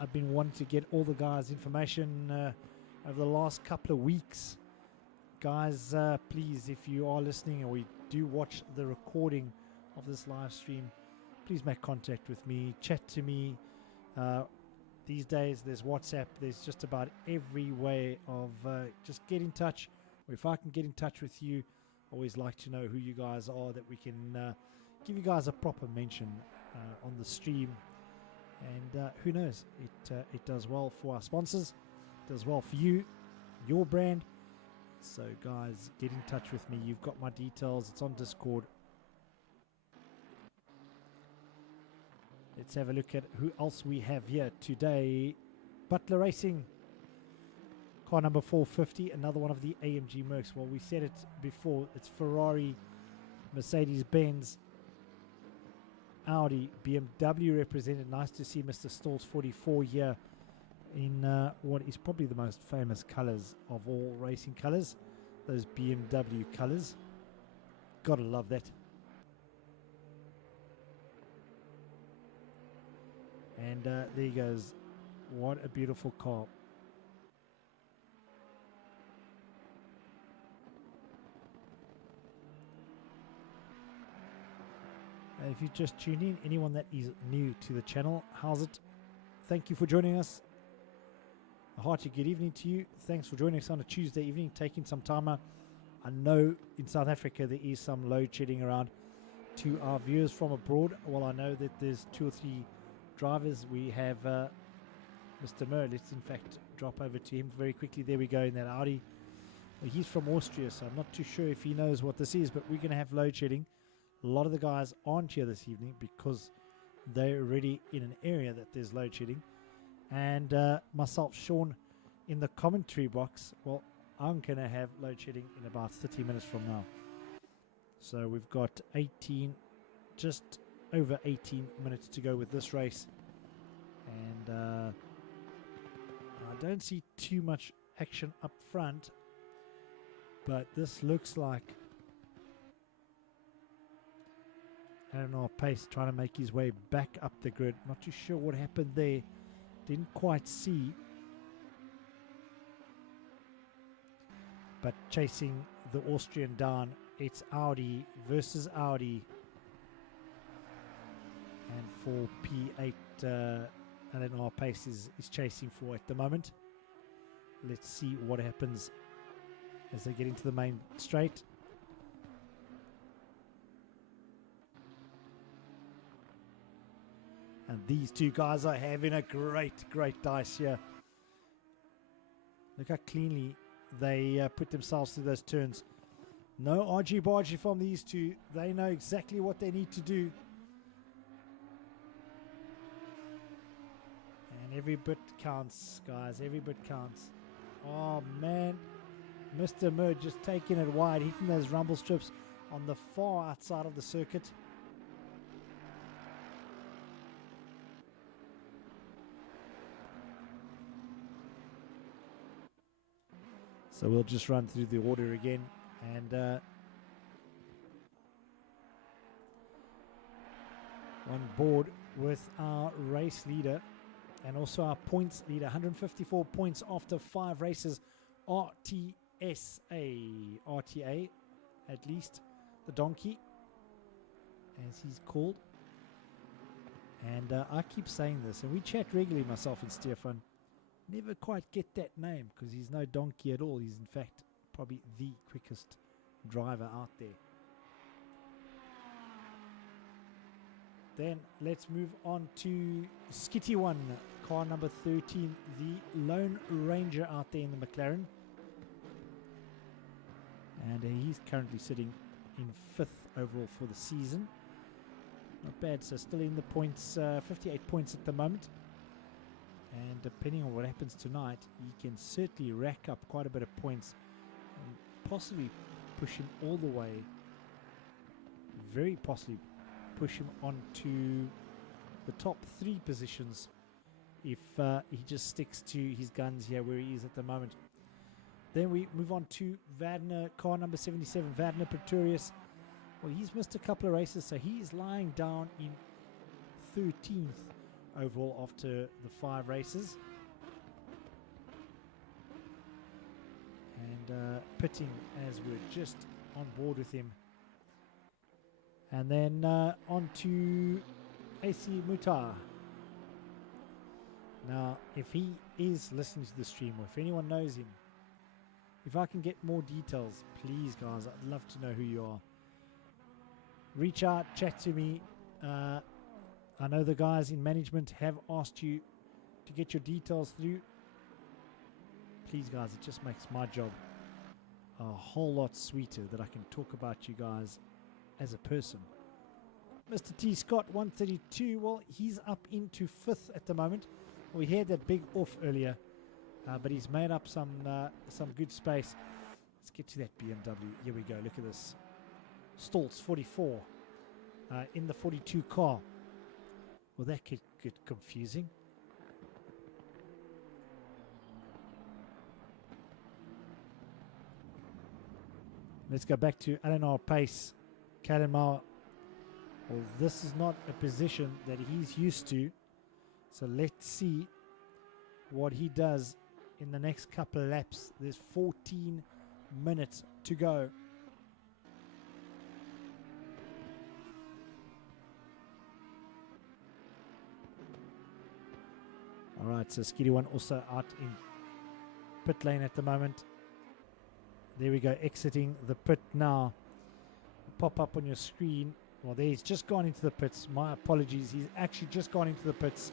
I've been wanting to get all the guys' information over the last couple of weeks. Guys, please, if you are listening and we do watch the recording of this live stream, please make contact with me, chat to me. These days, there's WhatsApp. There's just about every way of just get in touch. Or if I can get in touch with you, I always like to know who you guys are, that we can give you guys a proper mention on the stream. And who knows, it does well for our sponsors, it does well for you, your brand. So guys, get in touch with me. You've got my details. It's on Discord. Let's have a look at who else we have here today. Butler Racing, car number 450, another one of the AMG Mercs. Well, we said it before, it's Ferrari, Mercedes-Benz, Audi, BMW represented. Nice to see Mr. Stalls 44 here in what is probably the most famous colors of all racing colors, those BMW colors. Gotta love that. And there he goes. What a beautiful car. If you just tuned in, anyone that is new to the channel, how's it? Thank you for joining us. A hearty good evening to you. Thanks for joining us on a Tuesday evening, taking some time out. I know in South Africa there is some load shedding around. To our viewers from abroad, well, I know that there's 2 or 3 drivers. We have Mr. Mer. Let's in fact drop over to him very quickly. There we go in that Audi. Well, he's from Austria, so I'm not too sure if he knows what this is, but we're going to have load shedding. A lot of the guys aren't here this evening because they're already in an area that there's load shedding. And myself, Sean, in the commentary box, well, I'm going to have load shedding in about 30 minutes from now. So we've got 18, just over 18 minutes to go with this race. And I don't see too much action up front, but this looks like I don't know, Pace trying to make his way back up the grid. Not too sure what happened there. Didn't quite see. But chasing the Austrian down, it's Audi versus Audi. And for P8, I don't know, Pace is chasing for at the moment. Let's see what happens as they get into the main straight. And these two guys are having a great dice here. Look how cleanly they put themselves through those turns. No argy-bargy from these two. They know exactly what they need to do. And every bit counts, guys. Every bit counts. Oh, man. Mr. Mer just taking it wide, hitting those rumble strips on the far outside of the circuit. So we'll just run through the order again, and on board with our race leader and also our points leader, 154 points after 5 races, RTA at least, the donkey, as he's called. And I keep saying this, and we chat regularly, myself and Stefan. Never quite get that name because he's no donkey at all. He's in fact probably the quickest driver out there. Then let's move on to Skitty One, car number 13, the Lone Ranger out there in the McLaren. And he's currently sitting in 5th overall for the season. Not bad, so still in the points, 58 points at the moment. And depending on what happens tonight, he can certainly rack up quite a bit of points and possibly push him all the way, very possibly push him onto the top 3 positions if he just sticks to his guns here where he is at the moment. Then we move on to Vadner, car number 77, Vadner Pretorius. Well, he's missed a couple of races, so he is lying down in 13th overall after the 5 races, and pitting as we're just on board with him. And then on to AC Mutar. Now, if he is listening to the stream, or if anyone knows him, if I can get more details, please guys, I'd love to know who you are. Reach out, chat to me. I know the guys in management have asked you to get your details through. Please, guys, it just makes my job a whole lot sweeter that I can talk about you guys as a person. Mr. T. Scott, 132. Well, he's up into 5th at the moment. We had that big off earlier, but he's made up some good space. Let's get to that BMW. Here we go. Look at this. Stoltz, 44, in the 42 car. Well, that could get confusing. Let's go back to Eleanor Pace, Kallenmauer. Well, this is not a position that he's used to. So let's see what he does in the next couple of laps. There's 14 minutes to go. right, so Skitty One also out in pit lane at the moment. There we go, exiting the pit now. Pop up on your screen. Well, there, he's just gone into the pits. My apologies. He's actually just gone into the pits.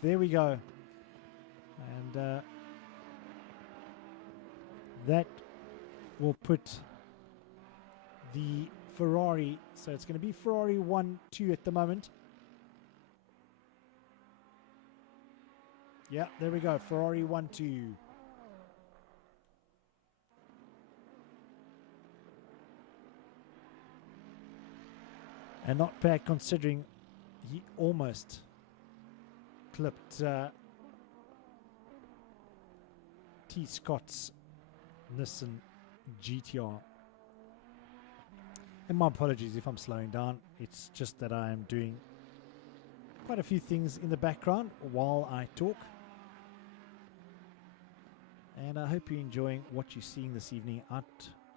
There we go. And that will put the Ferrari. So it's going to be Ferrari 1-2 at the moment. Yeah, there we go. Ferrari 1-2. And not bad considering he almost clipped T. Scott's Nissan GTR. And my apologies if I'm slowing down. It's just that I am doing quite a few things in the background while I talk. And I hope you're enjoying what you're seeing this evening at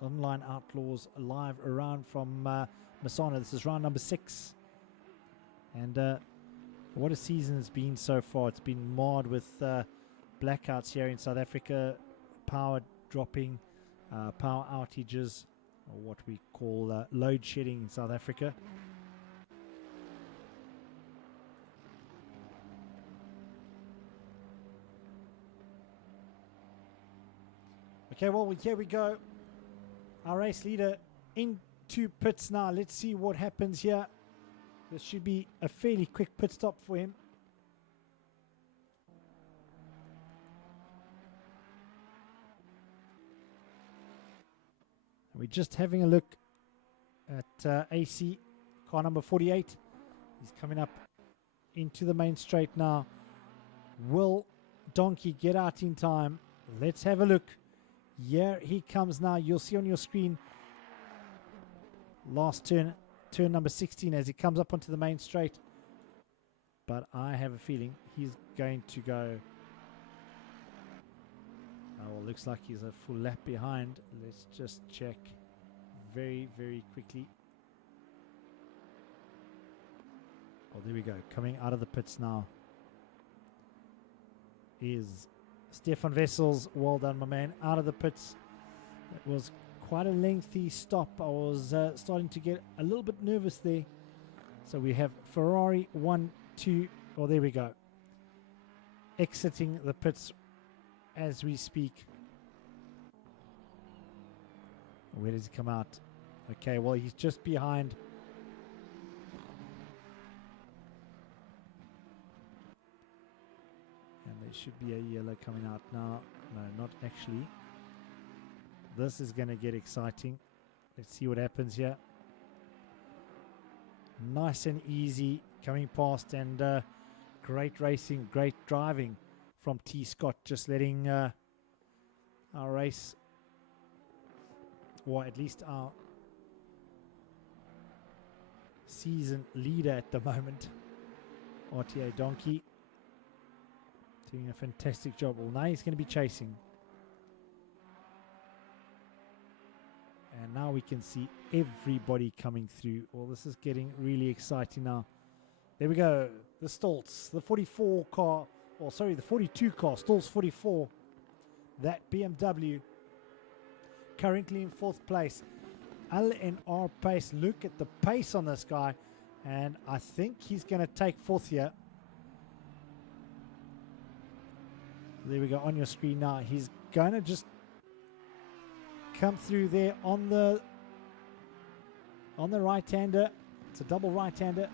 Online Outlaws live around from Misano. This is round number 6. And what a season it's been so far. It's been marred with blackouts here in South Africa, power dropping, power outages, or what we call load shedding in South Africa. Okay, well, here we go. Our race leader into pits now. Let's see what happens here. This should be a fairly quick pit stop for him. We're just having a look at AC, car number 48. He's coming up into the main straight now. Will Donkey get out in time? Let's have a look. Here he comes now. You'll see on your screen last turn number 16 as he comes up onto the main straight. But I have a feeling he's going to go. Oh, well, looks like he's a full lap behind. Let's just check very, very quickly. Oh, there we go. Coming out of the pits now is Stefan Wessels. Well done, my man. Out of the pits. It was quite a lengthy stop. I was starting to get a little bit nervous there. So we have Ferrari 1-2. Oh, there we go. Exiting the pits as we speak. Where does he come out? Okay, well, he's just behind. And there should be a yellow coming out now. No, not actually. This is going to get exciting. Let's see what happens here. Nice and easy coming past, and great racing, great driving from T. Scott, just letting our race, or at least our season leader at the moment, RTA Donkey, doing a fantastic job. Well, now he's going to be chasing. And now we can see everybody coming through. Well, this is getting really exciting now. There we go. The Stoltz, the 44 car, or sorry, the 42 car, Stoltz 44. That BMW currently in 4th place. LNR pace. Look at the pace on this guy. And I think he's going to take 4th here. There we go on your screen now. He's going to just come through there on the right-hander. It's a double right-hander.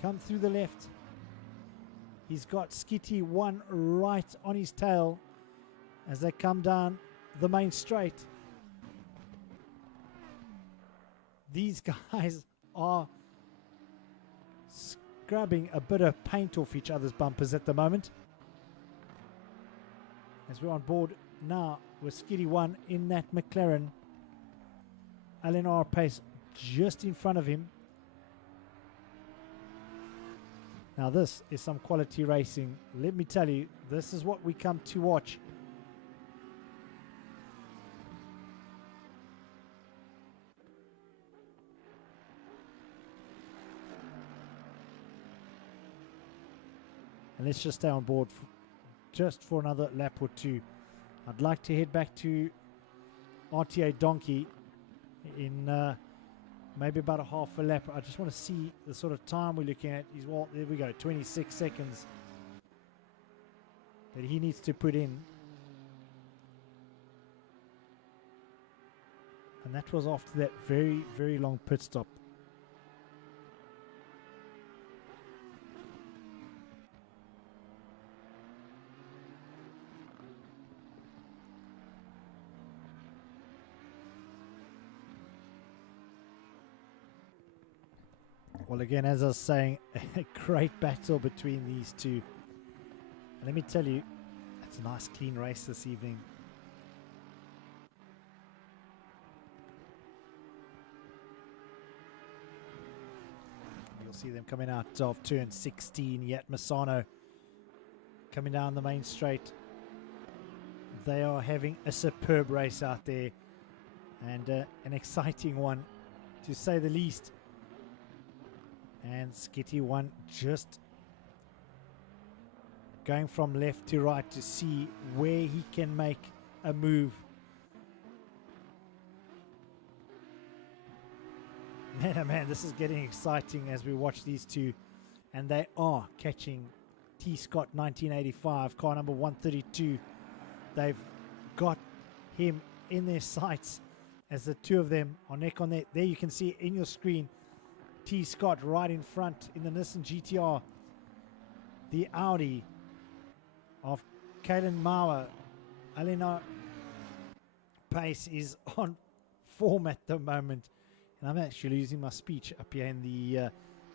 Come through the left. He's got Skitty One right on his tail as they come down the main straight. These guys are scrubbing a bit of paint off each other's bumpers at the moment. As we're on board now with Skitty One in that McLaren. LNR pace just in front of him. Now this is some quality racing. Let me tell you, this is what we come to watch. And let's just stay on board just for another lap or two. I'd like to head back to RTA Donkey in maybe about a half a lap. I just want to see the sort of time we're looking at. Well, there we go, 26 seconds that he needs to put in. And that was after that very, very long pit stop. Well, again, as I was saying, a great battle between these two. And let me tell you, it's a nice clean race this evening. You'll see them coming out of turn 16, yet Misano coming down the main straight. They are having a superb race out there, and an exciting one, to say the least. And Skitty One just going from left to right to see where he can make a move. Man, oh man, this is getting exciting as we watch these two. And they are catching T. Scott 1985, car number 132. They've got him in their sights as the two of them are neck on neck. There you can see in your screen T. Scott right in front in the Nissan GTR. The Audi of Kalen Mauer. Alena Pace is on form at the moment. And I'm actually losing my speech up here in the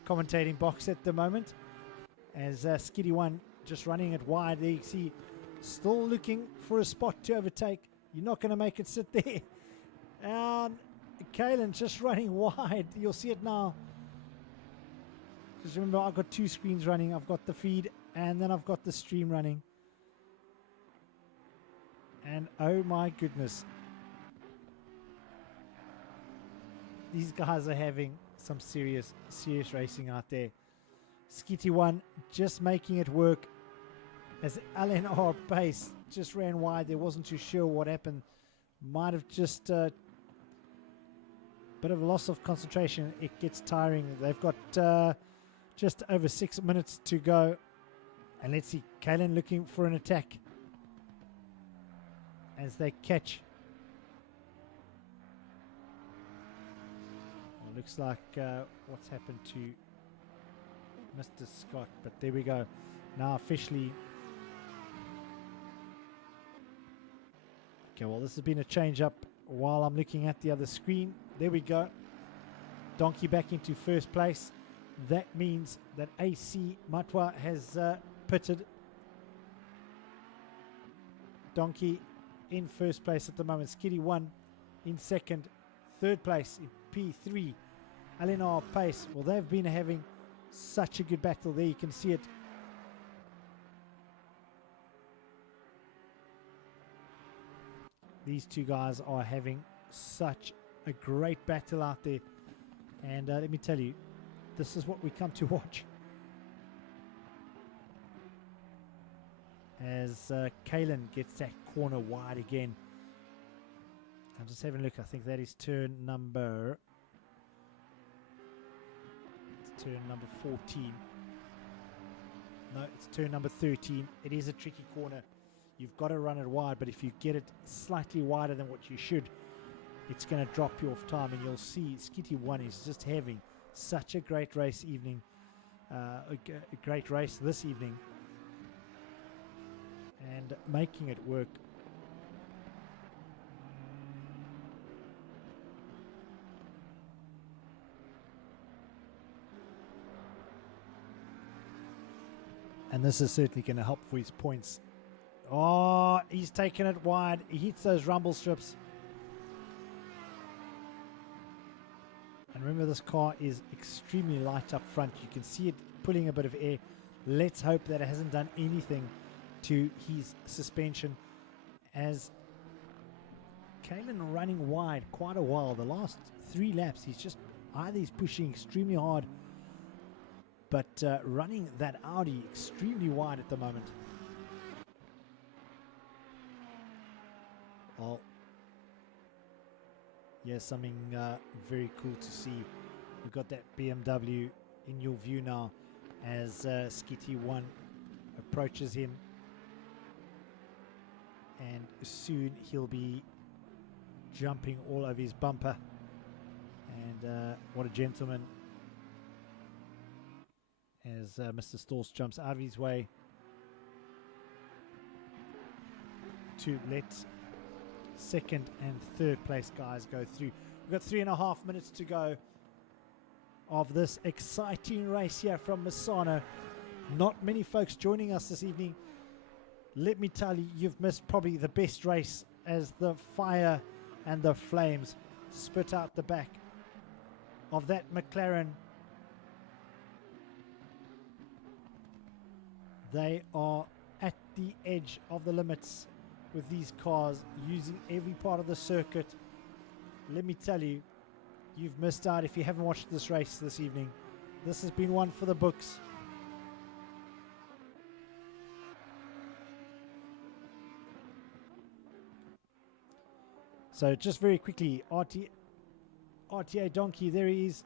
commentating box at the moment. As Skitty One just running it wide. There you see, still looking for a spot to overtake. You're not going to make it sit there. And Kalen just running wide. You'll see it now. Because remember, I've got two screens running. I've got the feed and then I've got the stream running. And oh my goodness. These guys are having some serious racing out there. Skitty One just making it work as LNR Pace just ran wide. They wasn't too sure what happened. Might have just bit of a loss of concentration. It gets tiring. They've got just over 6 minutes to go. And let's see, Kalen looking for an attack as they catch. Well, looks like what's happened to Mr. Scott, but there we go. Now officially. Okay, well, this has been a change up while I'm looking at the other screen. There we go. Donkey back into first place. That means that AC Matwa has pitted. Donkey in first place at the moment. Skitty One in second. Third place in P3. Alena Pace. Well, they've been having such a good battle there. You can see it. These two guys are having such a great battle out there. And let me tell you, this is what we come to watch. As Kalen gets that corner wide again. I'm just having a look. I think that is turn number... It's turn number 14. No, it's turn number 13. It is a tricky corner. You've got to run it wide, but if you get it slightly wider than what you should, it's going to drop you off time. And you'll see Skitty One is just having such a great race evening. A great race this evening. And making it work. And this is certainly going to help for his points. Oh, he's taken it wide. He hits those rumble strips. And remember, this car is extremely light up front. You can see it pulling a bit of air. Let's hope that it hasn't done anything to his suspension, as Kalen running wide quite a while. The last 3 laps, he's just either he's pushing extremely hard, but running that Audi extremely wide at the moment. Oh, yeah, something very cool to see. We've got that BMW in your view now as Skitty 1 approaches him, and soon he'll be jumping all over his bumper. And what a gentleman, as Mr. Storrs jumps out of his way to let second and third place guys go through. We've got 3.5 minutes to go of this exciting race here from Misano. Not many folks joining us this evening. Let me tell you, you've missed probably the best race as the fire and the flames spit out the back of that McLaren. They are at the edge of the limits with these cars, using every part of the circuit. Let me tell you, you've missed out if you haven't watched this race this evening. This has been one for the books. So just very quickly, RTA Donkey, there he is.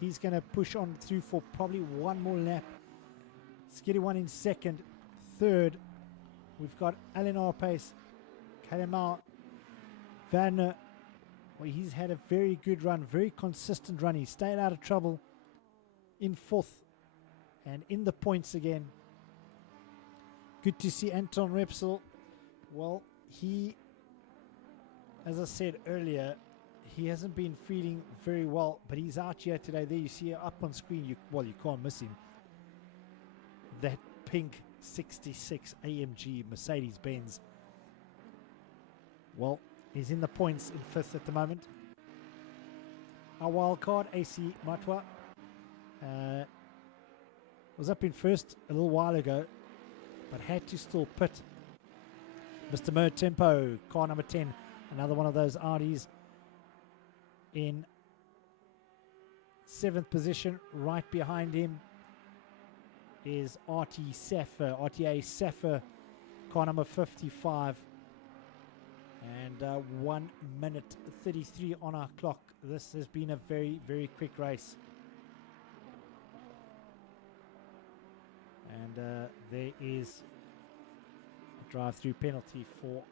He's going to push on through for probably one more lap. Skitty 1 in second. Third, we've got Eleanor Pace, Kalemau, Werner. Well, he's had a very good run, very consistent run. He stayed out of trouble in fourth and in the points again. Good to see Anton Repsol. Well, he, as I said earlier, he hasn't been feeling very well, but he's out here today. There you see up on screen. You can't miss him. That pink 66 AMG Mercedes-Benz. Well, he's in the points in fifth at the moment. Our wild card, AC Matwa, was up in first a little while ago, but had to still pit. Mr. Mer Tempo, car number 10, another one of those Audis in seventh position. Right behind him is RTA Safa, car number 55. And 1 minute 33 on our clock. This has been a very, very quick race. And there is a drive-through penalty for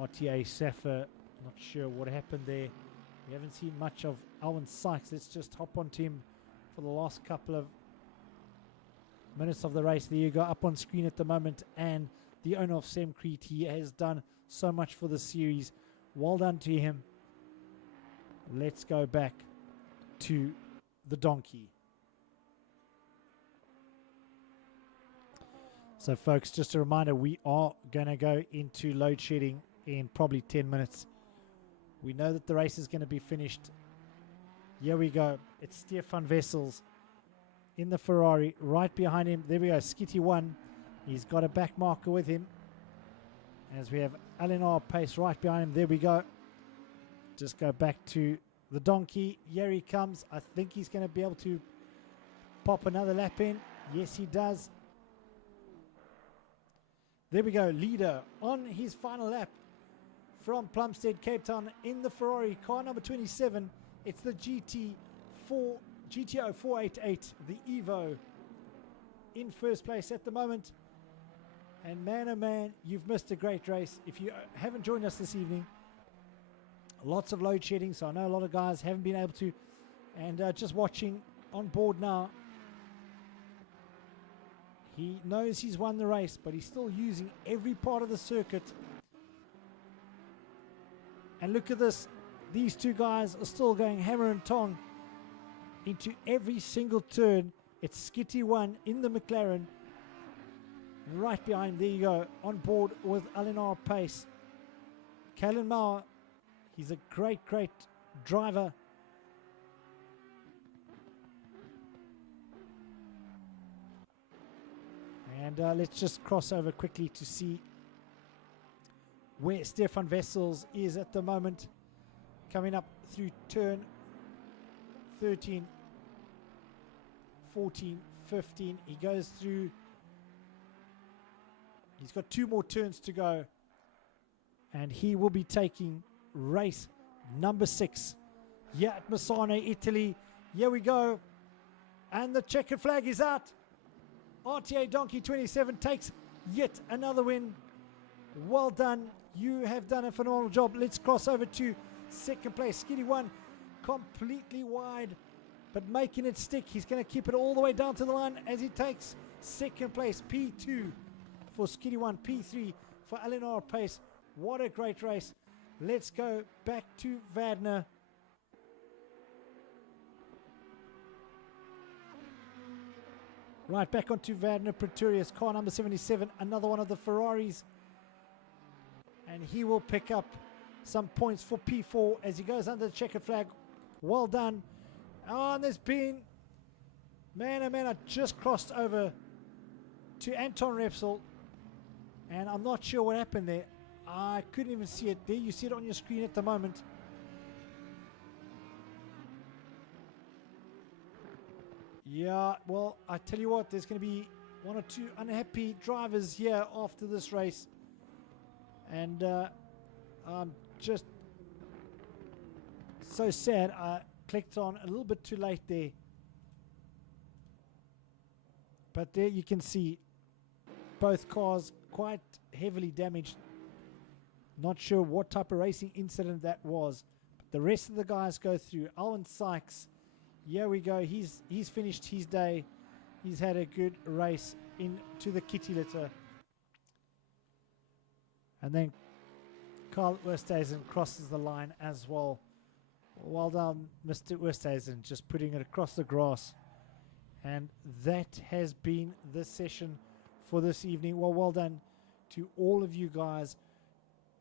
RTA Safa. Not sure what happened there. We haven't seen much of Alwyn Sykes. Let's just hop onto him for the last couple of minutes of the race. There you go, up on screen at the moment. And the owner of Semcrete, he has done so much for the series. Well done to him. Let's go back to the donkey. So folks, just a reminder, we are going to go into load shedding in probably 10 minutes. We know that the race is going to be finished. Here we go. It's Stefan Wessels in the Ferrari. Right behind him, there we go, Skitty 1. He's got a back marker with him. As we have Eleanor Pace right behind him. There we go. Just go back to the donkey. Here he comes. I think he's going to be able to pop another lap in. Yes, he does. There we go. Leader on his final lap from Plumstead, Cape Town in the Ferrari, car number 27. It's the GTO 488, the Evo, in first place at the moment. And man, oh man, you've missed a great race. If you haven't joined us this evening, lots of load shedding, so I know a lot of guys haven't been able to. And just watching on board now, he knows he's won the race, but he's still using every part of the circuit. And look at this. These two guys are still going hammer and tong into every single turn. It's Skitty 1 in the McLaren. And right behind, there you go, on board with Eleanor Pace. Kalen Mauer, he's a great, great driver. And let's just cross over quickly to see where Stefan Wessels is at the moment. Coming up through turn 13. 14, 15. He goes through. He's got 2 more turns to go. And he will be taking race number 6 here at Misano, Italy. Here we go. And the checkered flag is out. RTA Donkey 27 takes yet another win. Well done. You have done a phenomenal job. Let's cross over to second place. Skiddy 1 completely wide, but making it stick. He's going to keep it all the way down to the line as he takes second place. P2 for Skiddy 1, P3 for Eleanor Pace. What a great race. Let's go back to Vadner. Right, back onto Vadner Pretorius, car number 77, another one of the Ferraris. And he will pick up some points for P4 as he goes under the checkered flag. Well done. Oh, and there's been, man, oh man, I just crossed over to Anton Repsol. And I'm not sure what happened there. I couldn't even see it there. You see it on your screen at the moment. Yeah, well, I tell you what, there's going to be 1 or 2 unhappy drivers here after this race. And I'm just so sad. I clicked on a little bit too late there. But there you can see both cars quite heavily damaged. Not sure what type of racing incident that was. But the rest of the guys go through. Alwyn Sykes, here we go. He's finished his day. He's had a good race into the kitty litter. And then Carl Oosthuizen crosses the line as well. Well done, Mr. Oosthuizen, just putting it across the grass. And that has been the session for this evening. Well done to all of you guys.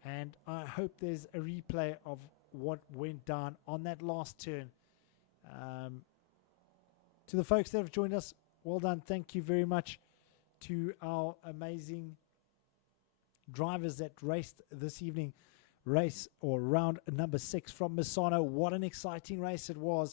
And I hope there's a replay of what went down on that last turn. To the folks that have joined us, well done. Thank you very much to our amazing drivers that raced this evening. Race or round number 6 from Misano. What an exciting race it was.